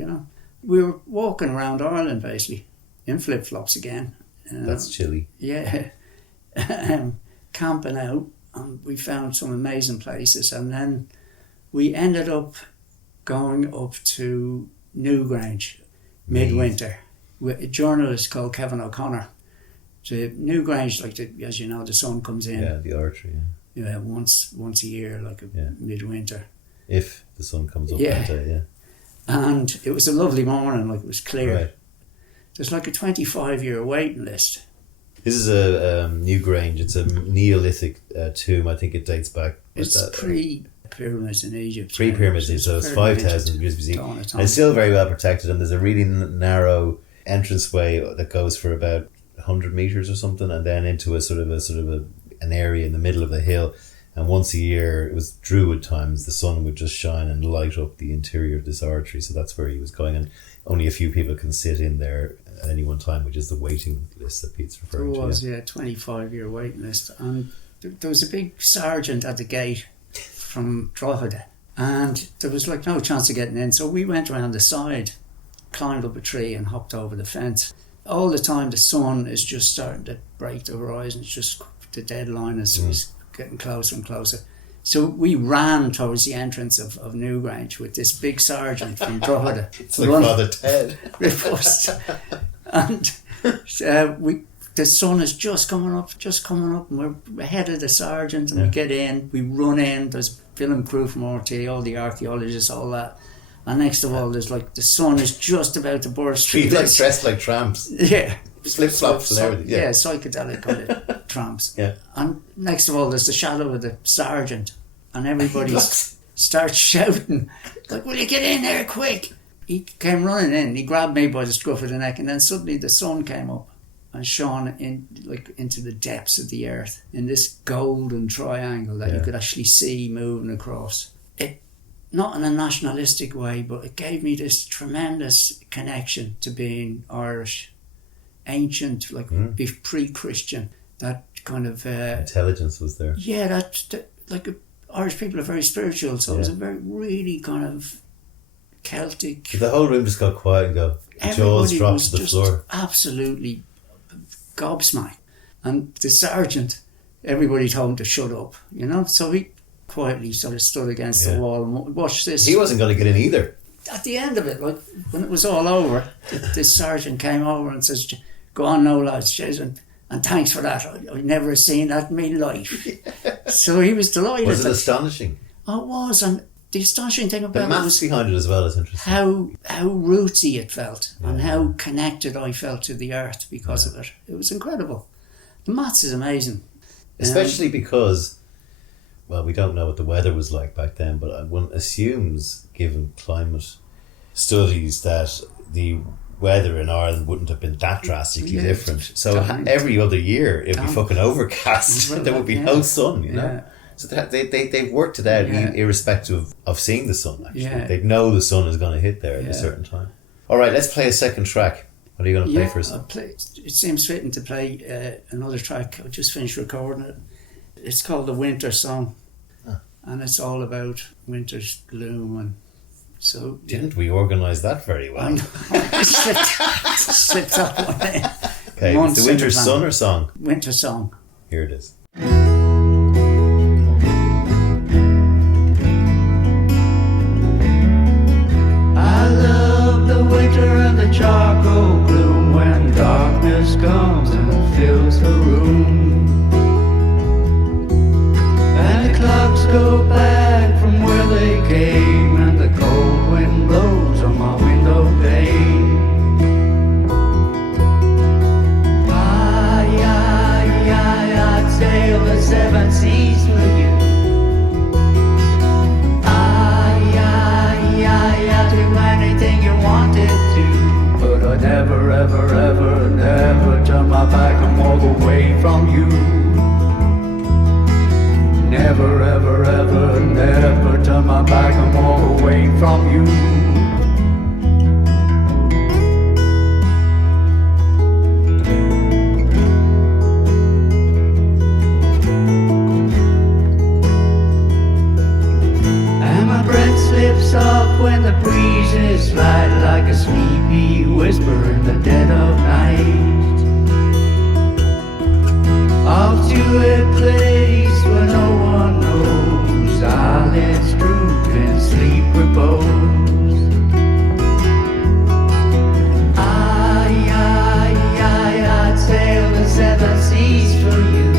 We were walking around Ireland basically in flip flops again. That's chilly. Yeah, camping out, and we found some amazing places, and then we ended up going up to Newgrange midwinter with a journalist called Kevin O'Connor. So Newgrange, as you know, the sun comes in. Yeah, the archery. Yeah, once a year, midwinter. If the sun comes up Yeah. that day, yeah. And it was a lovely morning, it was clear. Right. There's a 25-year waiting list. This is a Newgrange. It's a Neolithic tomb. I think it dates back. It's pre-pyramids in Egypt. Pre-pyramids, so it's 5,000 years BC. And it's still very well protected, and there's a really narrow entranceway that goes for about 100 meters or something, and then into an area in the middle of the hill. And once a year, it was Druid times, the sun would just shine and light up the interior of this archery. So that's where he was going, and only a few people can sit in there at any one time, which is the waiting list that Pete's referring to. There was, 25-year waiting list, and there was a big sergeant at the gate from Drogheda, and there was no chance of getting in. So we went around the side, climbed up a tree, and hopped over the fence. All the time, the sun is just starting to break the horizon. It's just the deadline is getting closer and closer. So we ran towards the entrance of Newgrange with this big sergeant from Drogheda. It's like Father Ted. And the sun is just coming up, and we're ahead of the sergeant, and we get in, we run in, there's film crew from RT, all the archaeologists, all that. And next of all, there's the sun is just about to burst. People dressed like tramps. Yeah. Flip flops and everything. Yeah, psychedelic kind of tramps. Yeah. And next of all, there's the shadow of the sergeant, and everybody starts shouting, will you get in there quick? He came running in, he grabbed me by the scruff of the neck, and then suddenly the sun came up and shone into the depths of the earth in this golden triangle that you could actually see moving across. It, not in a nationalistic way, but it gave me this tremendous connection to being Irish, ancient, pre-Christian. That kind of intelligence was there. Yeah, that Irish people are very spiritual, so it was a really kind of Celtic. The whole room just got quiet and jaws dropped to the floor. Absolutely gobsmacked. And the sergeant, everybody told him to shut up, so he quietly sort of stood against the wall and watched this. He wasn't going to get in either. At the end of it, when it was all over, this sergeant came over and says, "Go on now, lads, Jason, and thanks for that. I've never seen that in my life." So he was delighted. Was it astonishing? Oh, it was, and the astonishing thing about the maths was behind it as well is interesting. How rootsy it felt, and how connected I felt to the earth because of it. It was incredible. The maths is amazing, especially because, well, we don't know what the weather was like back then, but one assumes, given climate studies, that the weather in Ireland wouldn't have been that drastically different. So every other year it'd be fucking overcast. There would be no sun, you know. So they've worked it out irrespective of seeing the sun, actually. They know the sun is going to hit there at a certain time. All right, let's play a second track. What are you going to play for us? It seems fitting to play another track. I just finished recording it. It's called The Winter Song. And it's all about winter's gloom. And so didn't we organise that very well? Slipped that one in. Okay, it's The Winter Sun or Song? Winter Song. Here it is. Charcoal gloom when darkness comes and fills the room, and the clocks go back from where they came, and the cold wind blows on my window pane. I'd sail the seven seas for you. I'd do anything you wanted to. But I never, ever, ever, never turn my back and walk away from you. Never, ever, ever, never turn my back and walk away from you. And my breath slips off when the breeze is light, like a sleepy whisper in the dead of night. Off to a place where no one knows, eyelids droop in sleep repose. I'd sail the seven seas for you.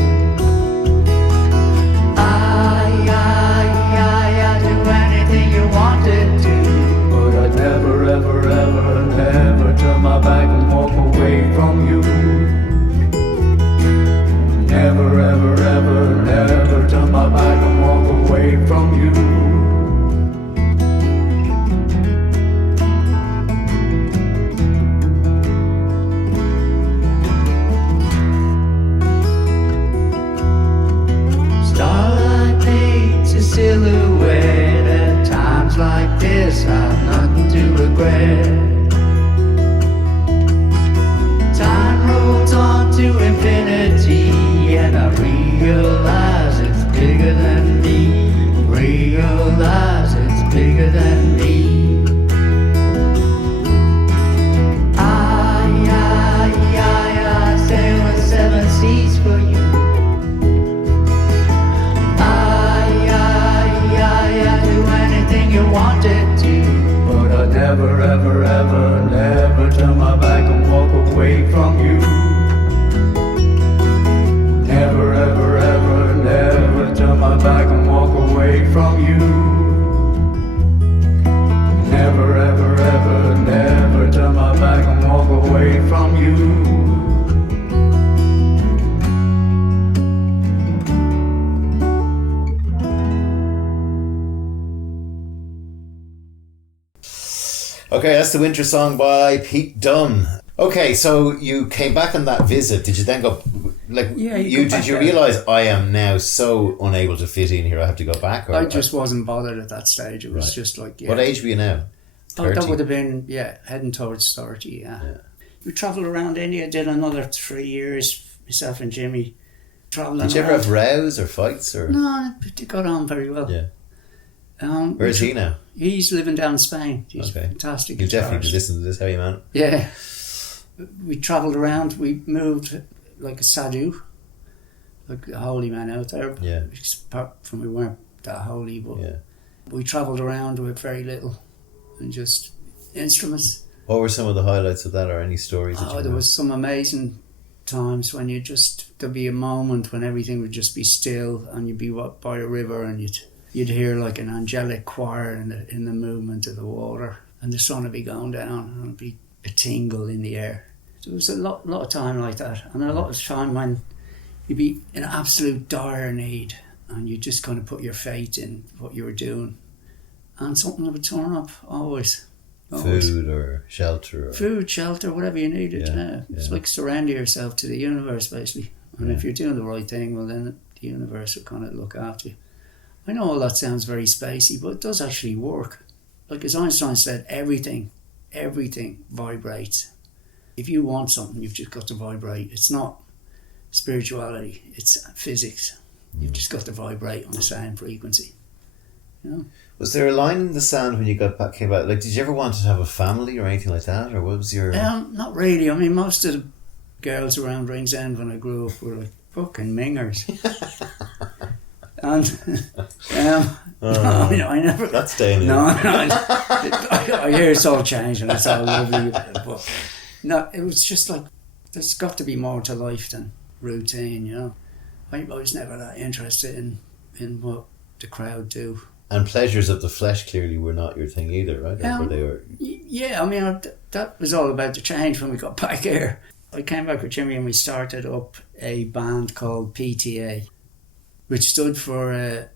I'd do anything you wanted to, but I'd never, ever, ever, never turn my back and walk away from you. Never, ever, ever, never turn my back and walk away from you. Starlight paints a silhouette. At times like this, I've nothing to regret. Time rolls on to infinity, and I realize it's bigger than me. Realize it's bigger than me. I sail the seven seas for you. I do anything you wanted to, but I'd never, ever, ever, never turn my back and walk away from you. Never, ever, ever, never turn my back and walk away from you. Never, ever, ever, never turn my back and walk away from you. Okay, that's the winter song by Pete Dunne. Okay, so you came back on that visit. Did you then go, like, Yeah, did you realise I am now so unable to fit in here, I have to go back? Or I just wasn't bothered at that stage. It was Right. just like, yeah. What age were you now? Oh, that 30? would have been, heading towards 30, yeah. We travelled around India, did another 3 years, myself and Jimmy, travelling Did you ever around. have rows or fights? Or No, it got on very well. Yeah. Where is he now? He's living down in Spain. He's Okay. fantastic. You guitarist. definitely did listen to this, heavy man. Yeah. We travelled around. We moved like a sadhu, like a holy man out there. Yeah. Apart from we weren't that holy, but Yeah. we travelled around with very little and just instruments. What were some of the highlights of that, or any stories that you Oh, there remember? was some amazing times when there'd be a moment when everything would just be still, and you'd be by a river, and you'd hear like an angelic choir in the movement of the water, and the sun would be going down, and it'd be a tingle in the air. So there was a lot of time like that, and a lot of time when you'd be in absolute dire need, and you just kind of put your faith in what you were doing, and something would turn up always. Food or shelter? Or... Food, shelter, whatever you needed. Yeah, It's yeah. like surrender yourself to the universe, basically. And Yeah. if you're doing the right thing, well, then the universe will kind of look after you. I know all that sounds very spacey, but it does actually work. Like as Einstein said, everything vibrates. If you want something, you've just got to vibrate. It's not spirituality, it's physics. You've just got to vibrate on the same frequency. You know? Was there a line in the sand when you came back? Like, did you ever want to have a family or anything like that? Or what was your... Not really. I mean, most of the girls around Ringsend when I grew up were like fucking mingers. And I never... That's staying in. No, I hear it's all changing. It's all lovely. But no, it was just like, there's got to be more to life than routine, you know. I was never that interested in what the crowd do. And pleasures of the flesh clearly were not your thing either, right? Or they were... Yeah, I mean, that was all about the change when we got back here. I came back with Jimmy and we started up a band called PTA, which stood for a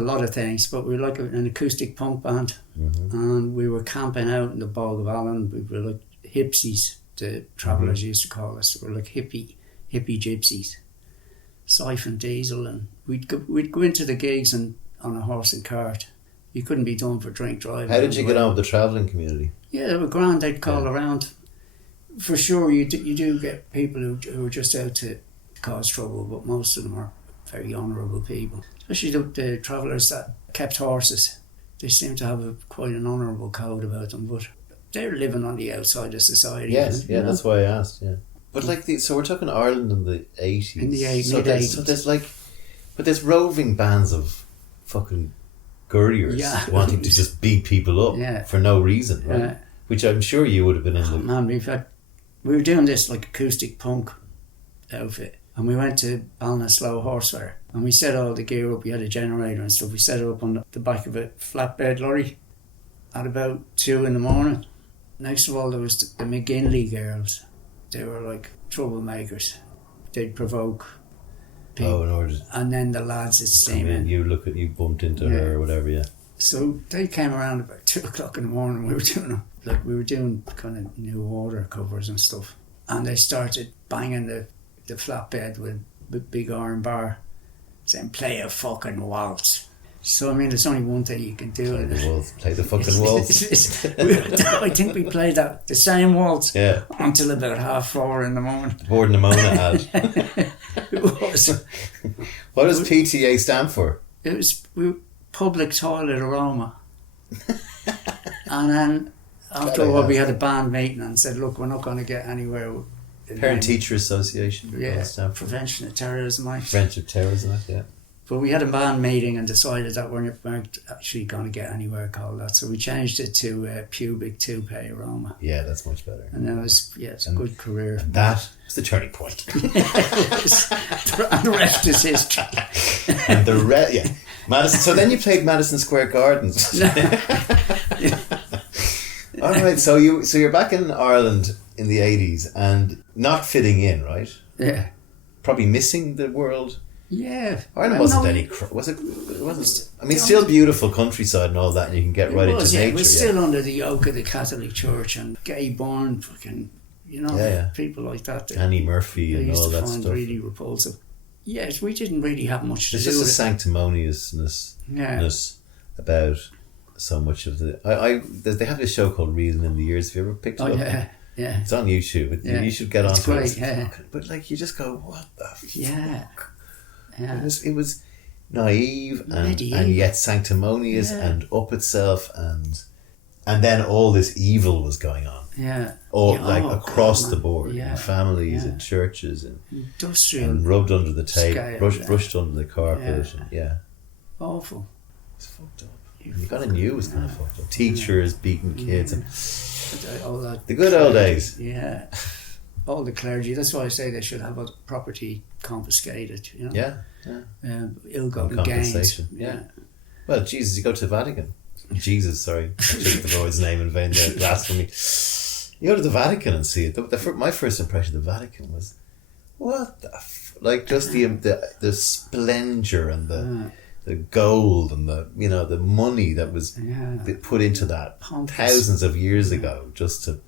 lot of things, but we were like an acoustic punk band. Mm-hmm. And we were camping out in the Bog of Allen. We were like hipsies, the travellers used to call us. We were like hippie gypsies. siphon diesel, and we'd go into the gigs and on a horse and cart. You couldn't be done for drink driving. How did you get on with the travelling community? Yeah, they were grand. They'd call around. For sure, you do get people who are just out to cause trouble, but most of them are very honourable people. Especially the travellers that kept horses. They seem to have quite an honourable code about them, but they're living on the outside of society. Yes, you know? that's why I asked, yeah. But like, so we're talking Ireland in the 80s. In the mid-80s. So there's like, but there's roving bands of fucking gurriers wanting to just beat people up for no reason, right? Which I'm sure you would have been in the... Man, we were doing this like acoustic punk outfit, and we went to Ballinasloe Horse Fair, and we set all the gear up. We had a generator and stuff. We set it up on the back of a flatbed lorry at about 2 a.m. Next of all, there was the McGinley girls. They were like troublemakers. They'd provoke people. In order to... And then the lads at steam in. You bumped into her or whatever, So they came around about 2 o'clock in the morning. We were doing kind of New Order covers and stuff, and they started banging the flatbed with big iron bar, saying "Play a fucking waltz." So I mean, there's only one thing you can do. Play the fucking waltz. I think we played the same waltz until about 4:30 in the morning. More than Mona had. It was. What does PTA stand for? It was Public Toilet Aroma. And then after a while we had a band meeting and said, look, we're not going to get anywhere. Parent-Teacher Association. Yeah, Prevention of Terrorism. Prevention of Terrorism, yeah. But we had a band meeting and decided that we weren't actually going to get anywhere called that. So we changed it to Pubic Toupee Aroma. Yeah, that's much better. And that was, it's a good career. And that was the turning point. And the rest is history. And the rest, Madison. So then you played Madison Square Gardens. All right, so you're back in Ireland in the 80s and not fitting in, right? Yeah. Probably missing the world. Yeah. Ireland wasn't any... Was it? It wasn't... I mean, still beautiful countryside and all that, and you can get right into nature. It was still under the yoke of the Catholic Church and gay-born fucking... people like that. Annie Murphy and all that stuff. They used to find really repulsive. Yes, we didn't really have much to do with it. There's just a sanctimoniousness about so much of the... They have this show called Reeling in the Years. Have you ever picked it up? Yeah. It's on YouTube. You should get on to it. Yeah. But like, you just go, what the fuck? Yeah. It was naive and yet sanctimonious and up itself, and then all this evil was going on. Yeah. Across the board, in families and churches and industrial and rubbed under the table, brushed under the carpet. Awful. It's fucked up. You kind of knew it was kind of fucked up. Teachers beating kids and all that. The good old days. Yeah. All the clergy. That's why I say they should have a property confiscated. Ill-gotten gains. Yeah. Well, Jesus, you go to the Vatican. Jesus, sorry, I took the Lord's name in vain there. Blasphemy. You go to the Vatican and see it. My first impression of the Vatican was, what the just the splendour and the gold and the money that was put into that thousands of years ago just to.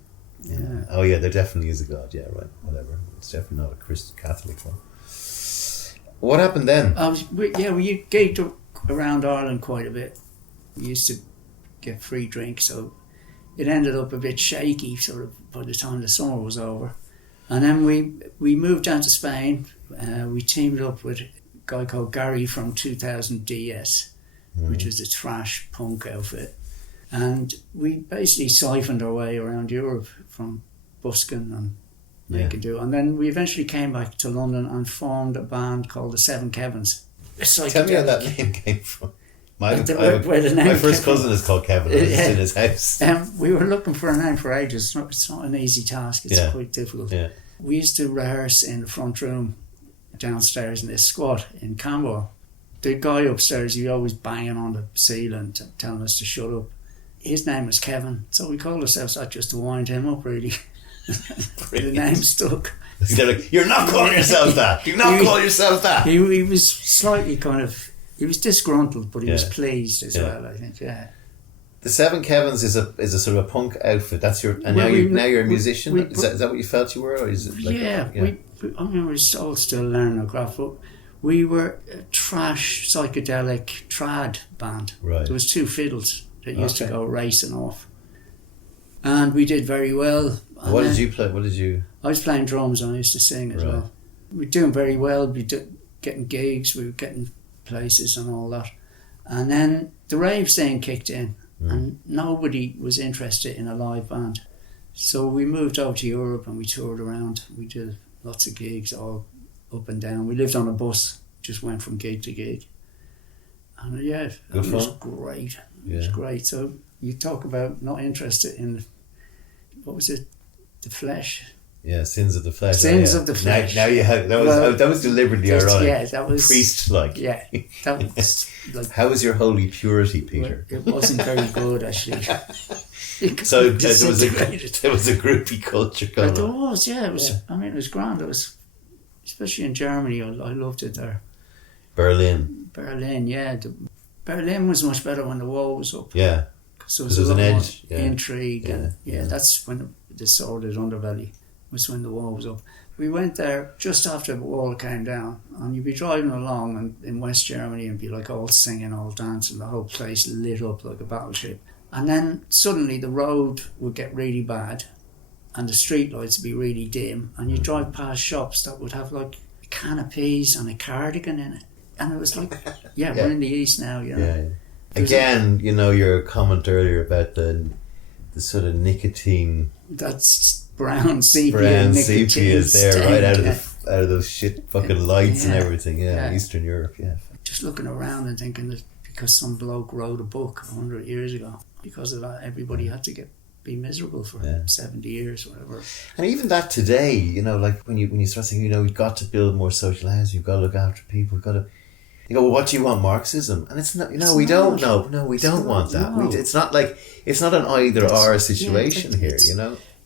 Oh yeah, there definitely is a God. Yeah, right. Whatever. It's definitely not a Christian Catholic one. What happened then? We gigged around Ireland quite a bit. We used to get free drinks, so it ended up a bit shaky sort of by the time the summer was over. And then we moved down to Spain. We teamed up with a guy called Gary from 2000 DS, which was a thrash punk outfit. And we basically siphoned our way around Europe from busking and making do. And then we eventually came back to London and formed a band called the Seven Kevins. Tell me how that name came from. My first cousin is called Kevin. It's in his house. We were looking for a name for ages. It's not an easy task. It's quite difficult. Yeah. We used to rehearse in the front room downstairs in this squat in Camberwell. The guy upstairs, he was always banging on the ceiling telling us to shut up. His name was Kevin, so we called ourselves that just to wind him up, really. The name stuck. They're like, you're not calling yourself that. You're not calling yourself that. He was slightly he was disgruntled, but he was pleased as well, I think, The Seven Kevins is a sort of a punk outfit. That's your... And now you're a musician? Is that what you felt you were? Or is it like... we're all still learning our craft, but We were a trash psychedelic trad band. Right. There was 2 fiddles that used to go racing off. And we did very well. What did you play? What did you... I was playing drums and I used to sing as well. We were doing very well. We were getting gigs. We were getting places and all that. And then the rave scene kicked in and nobody was interested in a live band. So we moved out to Europe and we toured around. We did lots of gigs all up and down. We lived on a bus, just went from gig to gig. And it was great. It was great. So you talk about not interested in, what was it, the flesh? Yeah, sins of the flesh. Sins of the flesh. Now you have that was deliberately ironic. Yeah, that was priest-like. Yeah, that was like. How was your holy purity, Peter? It wasn't very good, actually. So there was a groupie culture going on. There was, yeah. It was. Yeah. I mean, it was grand. It was, especially in Germany. I loved it there. Berlin, yeah. Berlin was much better when the wall was up. Yeah, because there was a lot more intrigue. Yeah, and that's when the sordid underbelly was, when the wall was up. We went there just after the wall came down, and you'd be driving along in West Germany and be like all singing, all dancing, the whole place lit up like a battleship. And then suddenly the road would get really bad and the street lights would be really dim, and you'd drive past shops that would have like a can of peas and a cardigan in it. And it was like, we're in the East now, you know. Yeah. Again, your comment earlier about the sort of nicotine... That's brown sepia is there right out of those shit fucking lights and everything. Eastern Europe. Just looking around and thinking that because some bloke wrote a book 100 years ago, because of that everybody had to be miserable for 70 years, whatever. And even that today, like when you start saying, we've got to build more social housing, we've got to look after people, we've got to... You go, well, what do you want, Marxism? And it's not, we don't want that. No. It's not like, it's not an either or situation here,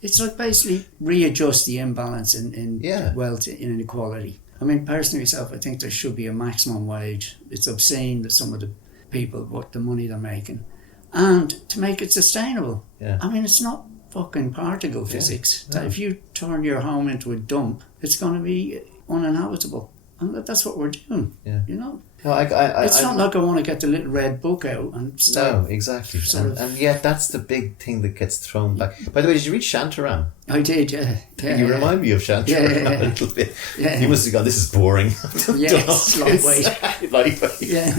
It's like basically readjust the imbalance in wealth inequality. I mean, personally myself, I think there should be a maximum wage. It's obscene that some of the people, what the money they're making, and to make it sustainable. Yeah. I mean, it's not fucking particle physics. That if you turn your home into a dump, it's going to be uninhabitable. And that's what we're doing, No, it's not like I want to get the little red book out and start... No, exactly. And yet that's the big thing that gets thrown back. By the way, did you read Shantaram? I did, yeah. You remind me of Shantaram a little bit. Yeah. You must have gone, this is boring. Yes, lightweight. Yeah.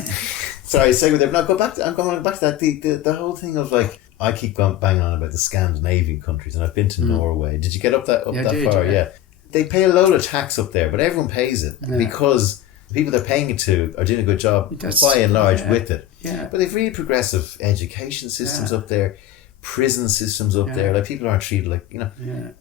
Sorry, segue there. No, I'm going back to that. The whole thing of like, I keep banging on about the Scandinavian countries, and I've been to Norway. Did you get up that far? Yeah. They pay a load of tax up there, but everyone pays it because the people they're paying it to are doing a good job by and large with it. Yeah. But they've really progressive education systems up there, prison systems up there. Like people aren't treated like,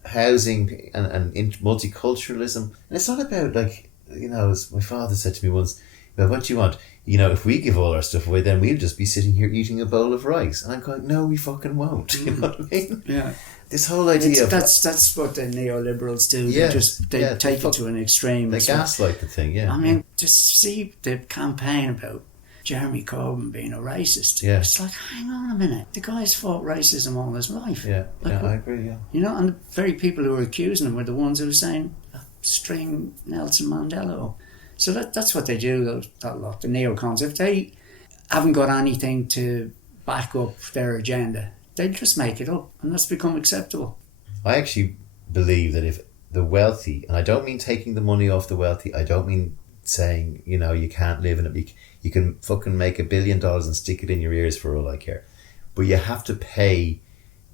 housing and multiculturalism. And it's not about like, as my father said to me once, what do you want? If we give all our stuff away, then we'll just be sitting here eating a bowl of rice. And I'm going, no, we fucking won't. You know what I mean? Yeah. This whole idea of... That's what the neoliberals do. Yeah, they take it to an extreme. They gaslight the thing, I mean, just see the campaign about Jeremy Corbyn being a racist. Yeah. It's like, hang on a minute. The guy's fought racism all his life. Yeah, I agree, and the very people who were accusing him were the ones who were saying, string Nelson Mandela up. So that's what they do, that lot, the neocons. If they haven't got anything to back up their agenda, they just make it up, and that's become acceptable. I actually believe that if the wealthy, and I don't mean taking the money off the wealthy, I don't mean saying, you can't live in it, you can fucking make $1 billion and stick it in your ears for all I care. But you have to pay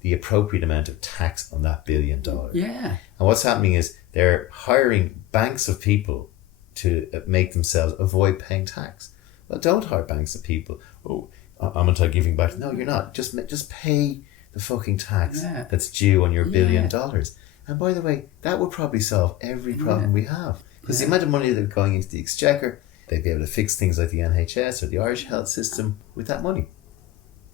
the appropriate amount of tax on that $1 billion. Yeah. And what's happening is they're hiring banks of people to make themselves avoid paying tax. Well, don't hire banks of people. Oh, I'm anti-giving back. No, you're not. Just pay the fucking tax that's due on your $1 billion. And by the way, that would probably solve every problem we have. Because the amount of money that's going into the exchequer, they'd be able to fix things like the NHS or the Irish health system with that money.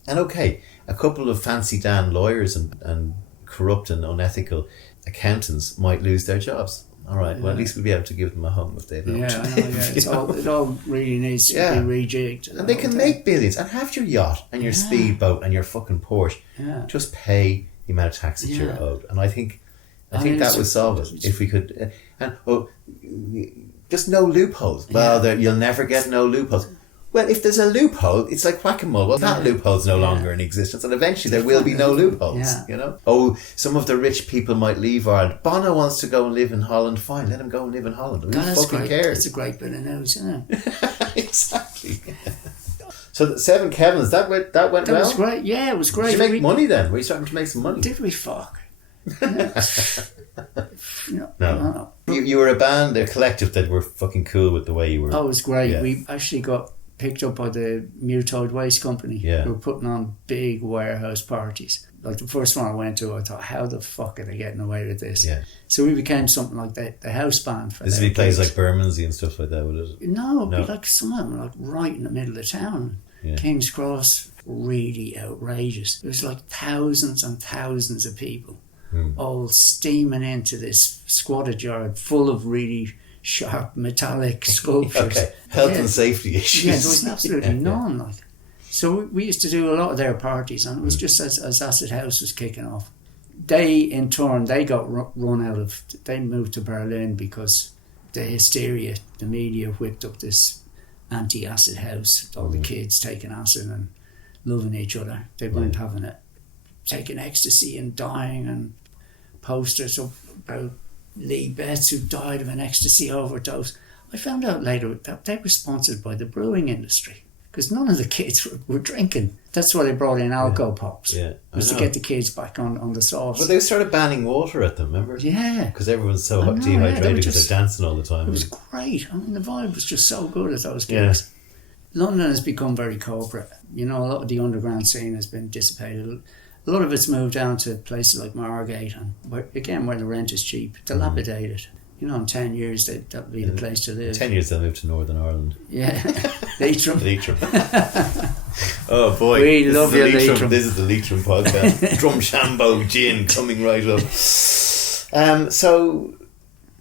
And okay, a couple of fancy Dan lawyers and corrupt and unethical accountants might lose their jobs. All right, well, at least we'll be able to give them a home if they've not. It all really needs to be rejigged. And they can make billions. And have your yacht and your speedboat and your fucking Porsche. Yeah. Just pay the amount of tax that you're owed. And I think that would solve it if we could. And There's no loopholes. Well, you'll never get no loopholes. Well, if there's a loophole, it's like whack-a-mole. Well, that loophole's no longer in existence, and eventually there will be no loopholes, you know? Oh, some of the rich people might leave Ireland. Bono wants to go and live in Holland. Fine, let him go and live in Holland. Who fucking cares? It's a great bit of news, isn't it? Exactly. So the Seven Kevins, that went well? That was great. Yeah, it was great. Did you make money then? Were you starting to make some money? Did we fuck? No. You were a band, a collective that were fucking cool with the way you were. Oh, it was great. Yeah. We actually got picked up by the Mutoid Waste Company. Yeah. Who were putting on big warehouse parties. Like the first one I went to, I thought, how the fuck are they getting away with this? Yeah. So we became something like the house band for This would be places like Bermondsey and stuff like that, would it? No, it'd be like some of them like right in the middle of town. Yeah. King's Cross, really outrageous. There was like thousands and thousands of people all steaming into this squatted yard full of really sharp metallic sculptures. Okay, health and safety issues. Yeah, there was absolutely none. Like, so we used to do a lot of their parties, and it was just as Acid House was kicking off. They, in turn, they got run out of. They moved to Berlin because the hysteria, the media whipped up this anti-acid house. All the kids taking acid and loving each other. They weren't having it. Taking ecstasy and dying, and posters about Lee Betts who died of an ecstasy overdose. I found out later that they were sponsored by the brewing industry because none of the kids were drinking. That's why they brought in alcohol pops. Yeah, was to get the kids back on the sauce. But they started banning water at them, remember? Yeah. Because everyone's so dehydrated because they're dancing all the time. It was great. I mean, the vibe was just so good at those gigs. Yeah. London has become very corporate. You know, a lot of the underground scene has been dissipated. A lot of it's moved down to places like Margate, and where the rent is cheap, dilapidated. You know, in 10 years, that'll be the place to live. 10 years, they'll move to Northern Ireland. Yeah. Leitrim. Oh, boy. We love you, Leitrim. This is the Leitrim podcast. Drumshambo gin coming right up. So,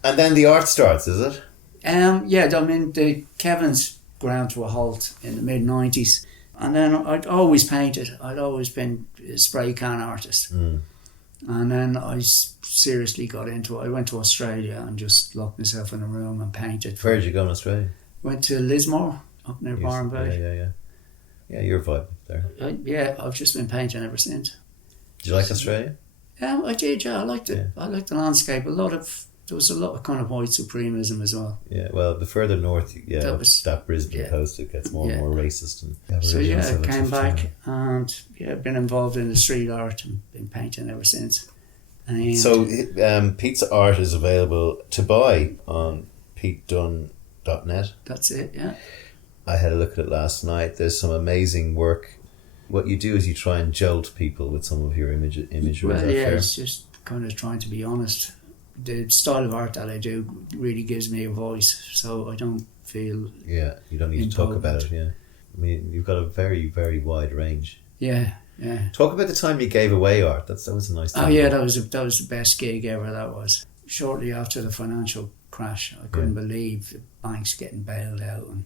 and then the art starts, is it? Yeah, I mean, the Kevin's ground to a halt in the mid-90s. And then I'd always painted. I'd always been a spray can artist. And then I seriously got into it. I went to Australia and just locked myself in a room and painted. Where did you go in Australia? Went to Lismore, up near Byron Bay. Yeah, your vibe there. I've just been painting ever since. Did you like Australia? Yeah, I did, I liked it. I liked the landscape. There was a lot of kind of white supremism as well. Yeah, well, the further north, that Brisbane coast, it gets more and more racist. And I came back and been involved in the street art and been painting ever since. And so, Pete's art is available to buy on petedunne.net. That's it, yeah. I had a look at it last night. There's some amazing work. What you do is you try and jolt people with some of your imagery. Well, it's just kind of trying to be honest. The style of art that I do really gives me a voice, so I don't feel... Yeah, you don't need to talk about it, I mean, you've got a very, very wide range. Yeah. Talk about the time you gave away art. That was a nice thing. Oh, yeah, that was the best gig ever, that was. Shortly after the financial crash, I couldn't believe the banks getting bailed out and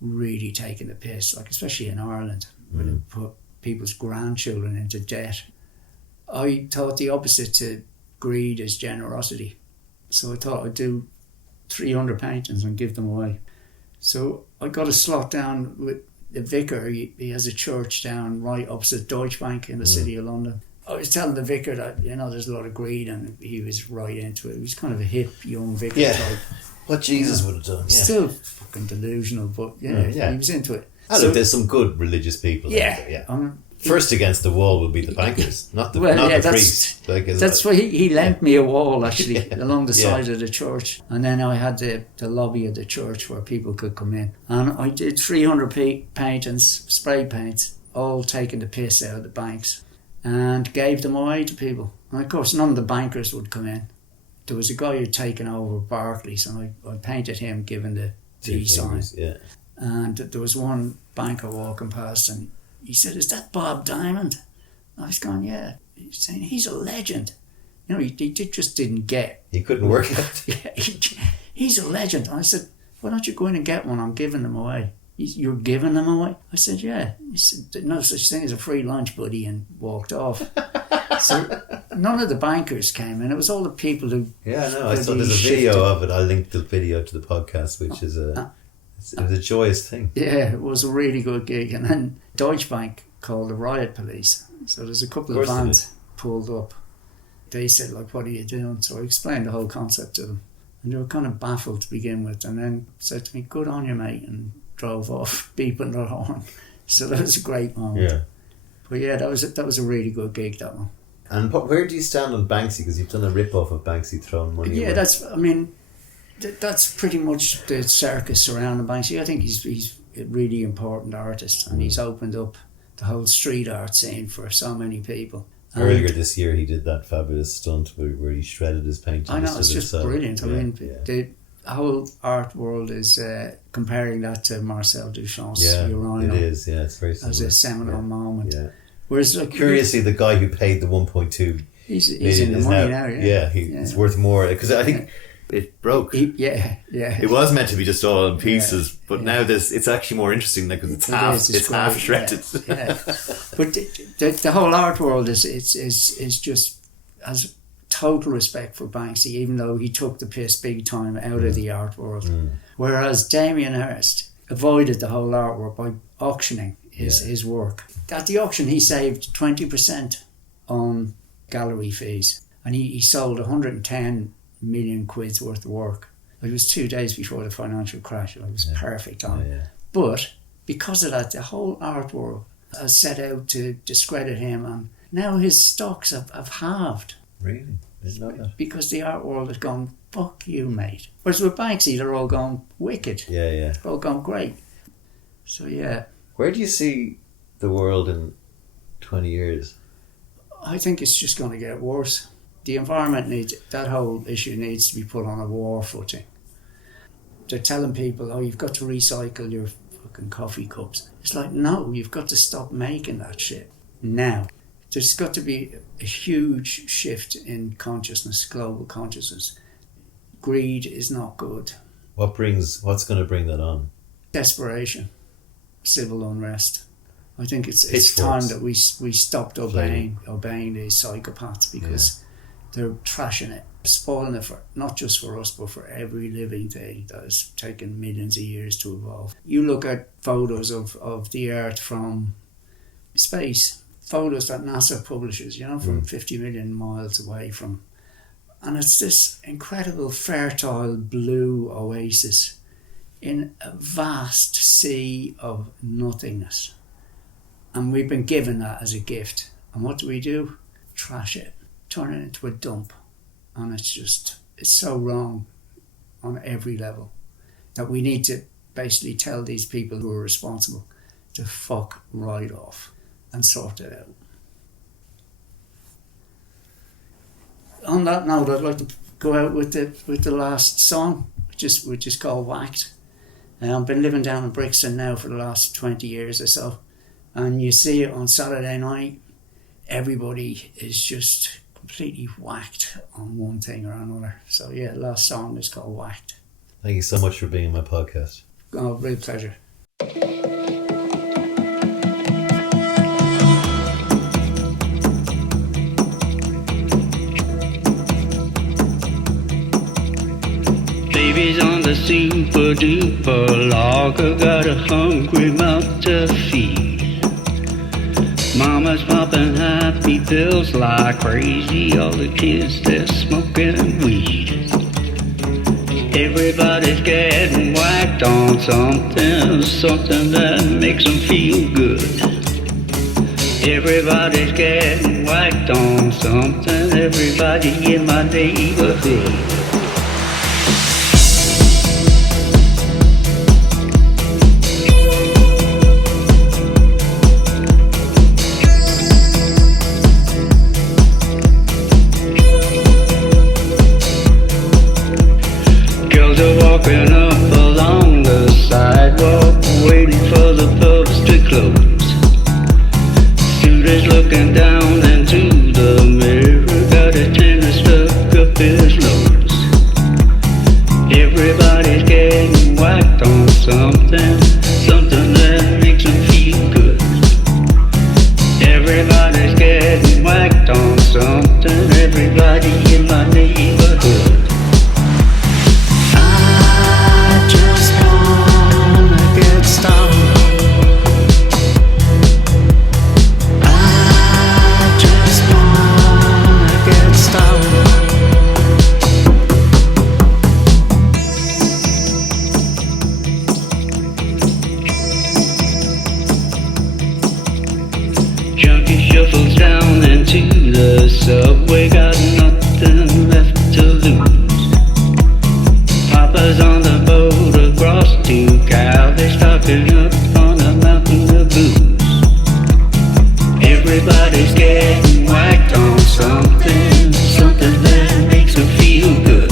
really taking the piss, like especially in Ireland, where they put people's grandchildren into debt. I thought the opposite to greed is generosity. So I thought I'd do 300 paintings and give them away. So I got a slot down with the vicar. He has a church down right opposite Deutsche Bank in the city of London. I was telling the vicar that, there's a lot of greed, and he was right into it. He was kind of a hip, young vicar type. What Jesus would have done. Yeah. Still fucking delusional, but he was into it. Look, there's some good religious people. First against the wall would be the bankers, not the priest. That's why he lent me a wall, actually, along the side of the church. And then I had the lobby of the church where people could come in. And I did 300 paintings, spray paints, all taking the piss out of the banks, and gave them away to people. And of course, none of the bankers would come in. There was a guy who'd taken over Barclays, and I painted him giving the T sign. Yeah. And there was one banker walking past, and he said, "Is that Bob Diamond?" And I was going, "Yeah." He's saying, "He's a legend." He just didn't get. He couldn't work it. He's a legend. And I said, "Why don't you go in and get one? I'm giving them away." You're giving them away? I said, yeah. He said, no such thing as a free lunch, buddy, and walked off. So none of the bankers came in. It was all the people who... Yeah, no, I saw there's a video of it. I'll link the video to the podcast, which is it was a joyous thing. Yeah, it was a really good gig. And then Deutsche Bank called the riot police. So there's a couple of vans pulled up. They said, like, what are you doing? So I explained the whole concept to them. And they were kind of baffled to begin with. And then said to me, good on you, mate, and drove off, beeping their horn. So that was a great moment. Yeah. But yeah, that was a really good gig, that one. And where do you stand on Banksy? Because you've done a rip-off of Banksy throwing money away. Yeah, that's pretty much the circus surrounding Banksy. I think he's a really important artist, and he's opened up the whole street art scene for so many people. Earlier this year, he did that fabulous stunt where he shredded his painting. I know, it's just brilliant. I mean, the whole art world is comparing that to Marcel Duchamp's Urano. It is, it's very similar. As a seminal moment. Yeah. Whereas, like, curiously, the guy who paid the 1.2 he's in the money now. It's worth more, because I think it broke. It was meant to be just all in pieces, but now it's actually more interesting because it's half shredded. But the whole art world is just has total respect for Banksy, even though he took the piss big time out of the art world. Whereas Damien Hirst avoided the whole art world by auctioning his work. At the auction, he saved 20% on gallery fees, and he sold 110 million quid's worth of work. It was 2 days before the financial crash. It was perfect time. But because of that, the whole art world has set out to discredit him, and now his stocks have halved. Really? Didn't know that. Because the art world has gone, fuck you, mate. Whereas with Banksy, they're all gone wicked. They're all gone great. So yeah. Where do you see the world in 20 years? I think it's just going to get worse. The environment that whole issue needs to be put on a war footing. They're telling people, you've got to recycle your fucking coffee cups. It's like, no, you've got to stop making that shit now. There's got to be a huge shift in consciousness, global consciousness. Greed is not good. What's going to bring that on? Desperation, civil unrest. I think it's time that we stopped obeying these psychopaths, because they're trashing it, spoiling it for not just for us, but for every living thing that has taken millions of years to evolve. You look at photos of the Earth from space, photos that NASA publishes, from 50 million miles away from, and it's this incredible fertile blue oasis in a vast sea of nothingness. And we've been given that as a gift. And what do? Trash it. Turn it into a dump. And it's so wrong on every level that we need to basically tell these people who are responsible to fuck right off and sort it out. On that note, I'd like to go out with the last song, which is called Whacked. I've been living down in Brixton now for the last 20 years or so. And you see it on Saturday night, everybody is just completely whacked on one thing or another. So yeah, the last song is called Whacked. Thank you so much for being on my podcast. Oh, real pleasure. Baby's on the super duper logger, got a hungry mouth to feed. Mama's popping happy pills like crazy. All the kids, they're smoking weed. Everybody's getting whacked on something that makes them feel good. Everybody's getting whacked on something. Everybody in my neighborhood. Walking up along the sidewalk, waiting for the pubs to close. Students looking down into the mirror, got a tenner stuck up his nose. Everybody's getting whacked on something Subway got nothing left to lose. Papa's on the boat across to Cal. They're stocking up on a mountain of booze. Everybody's getting whacked on something, something that makes them feel good.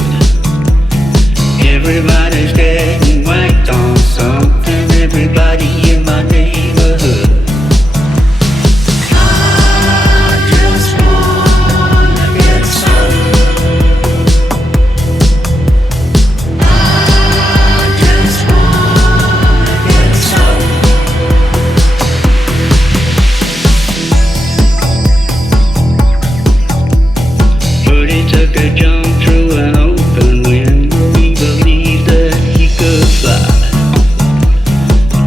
Everybody's getting whacked on something, everybody in my neighborhood. I just wanna get some. I just wanna get some. But he took a jump through an open window. He believed that he could fly.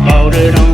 Bought it on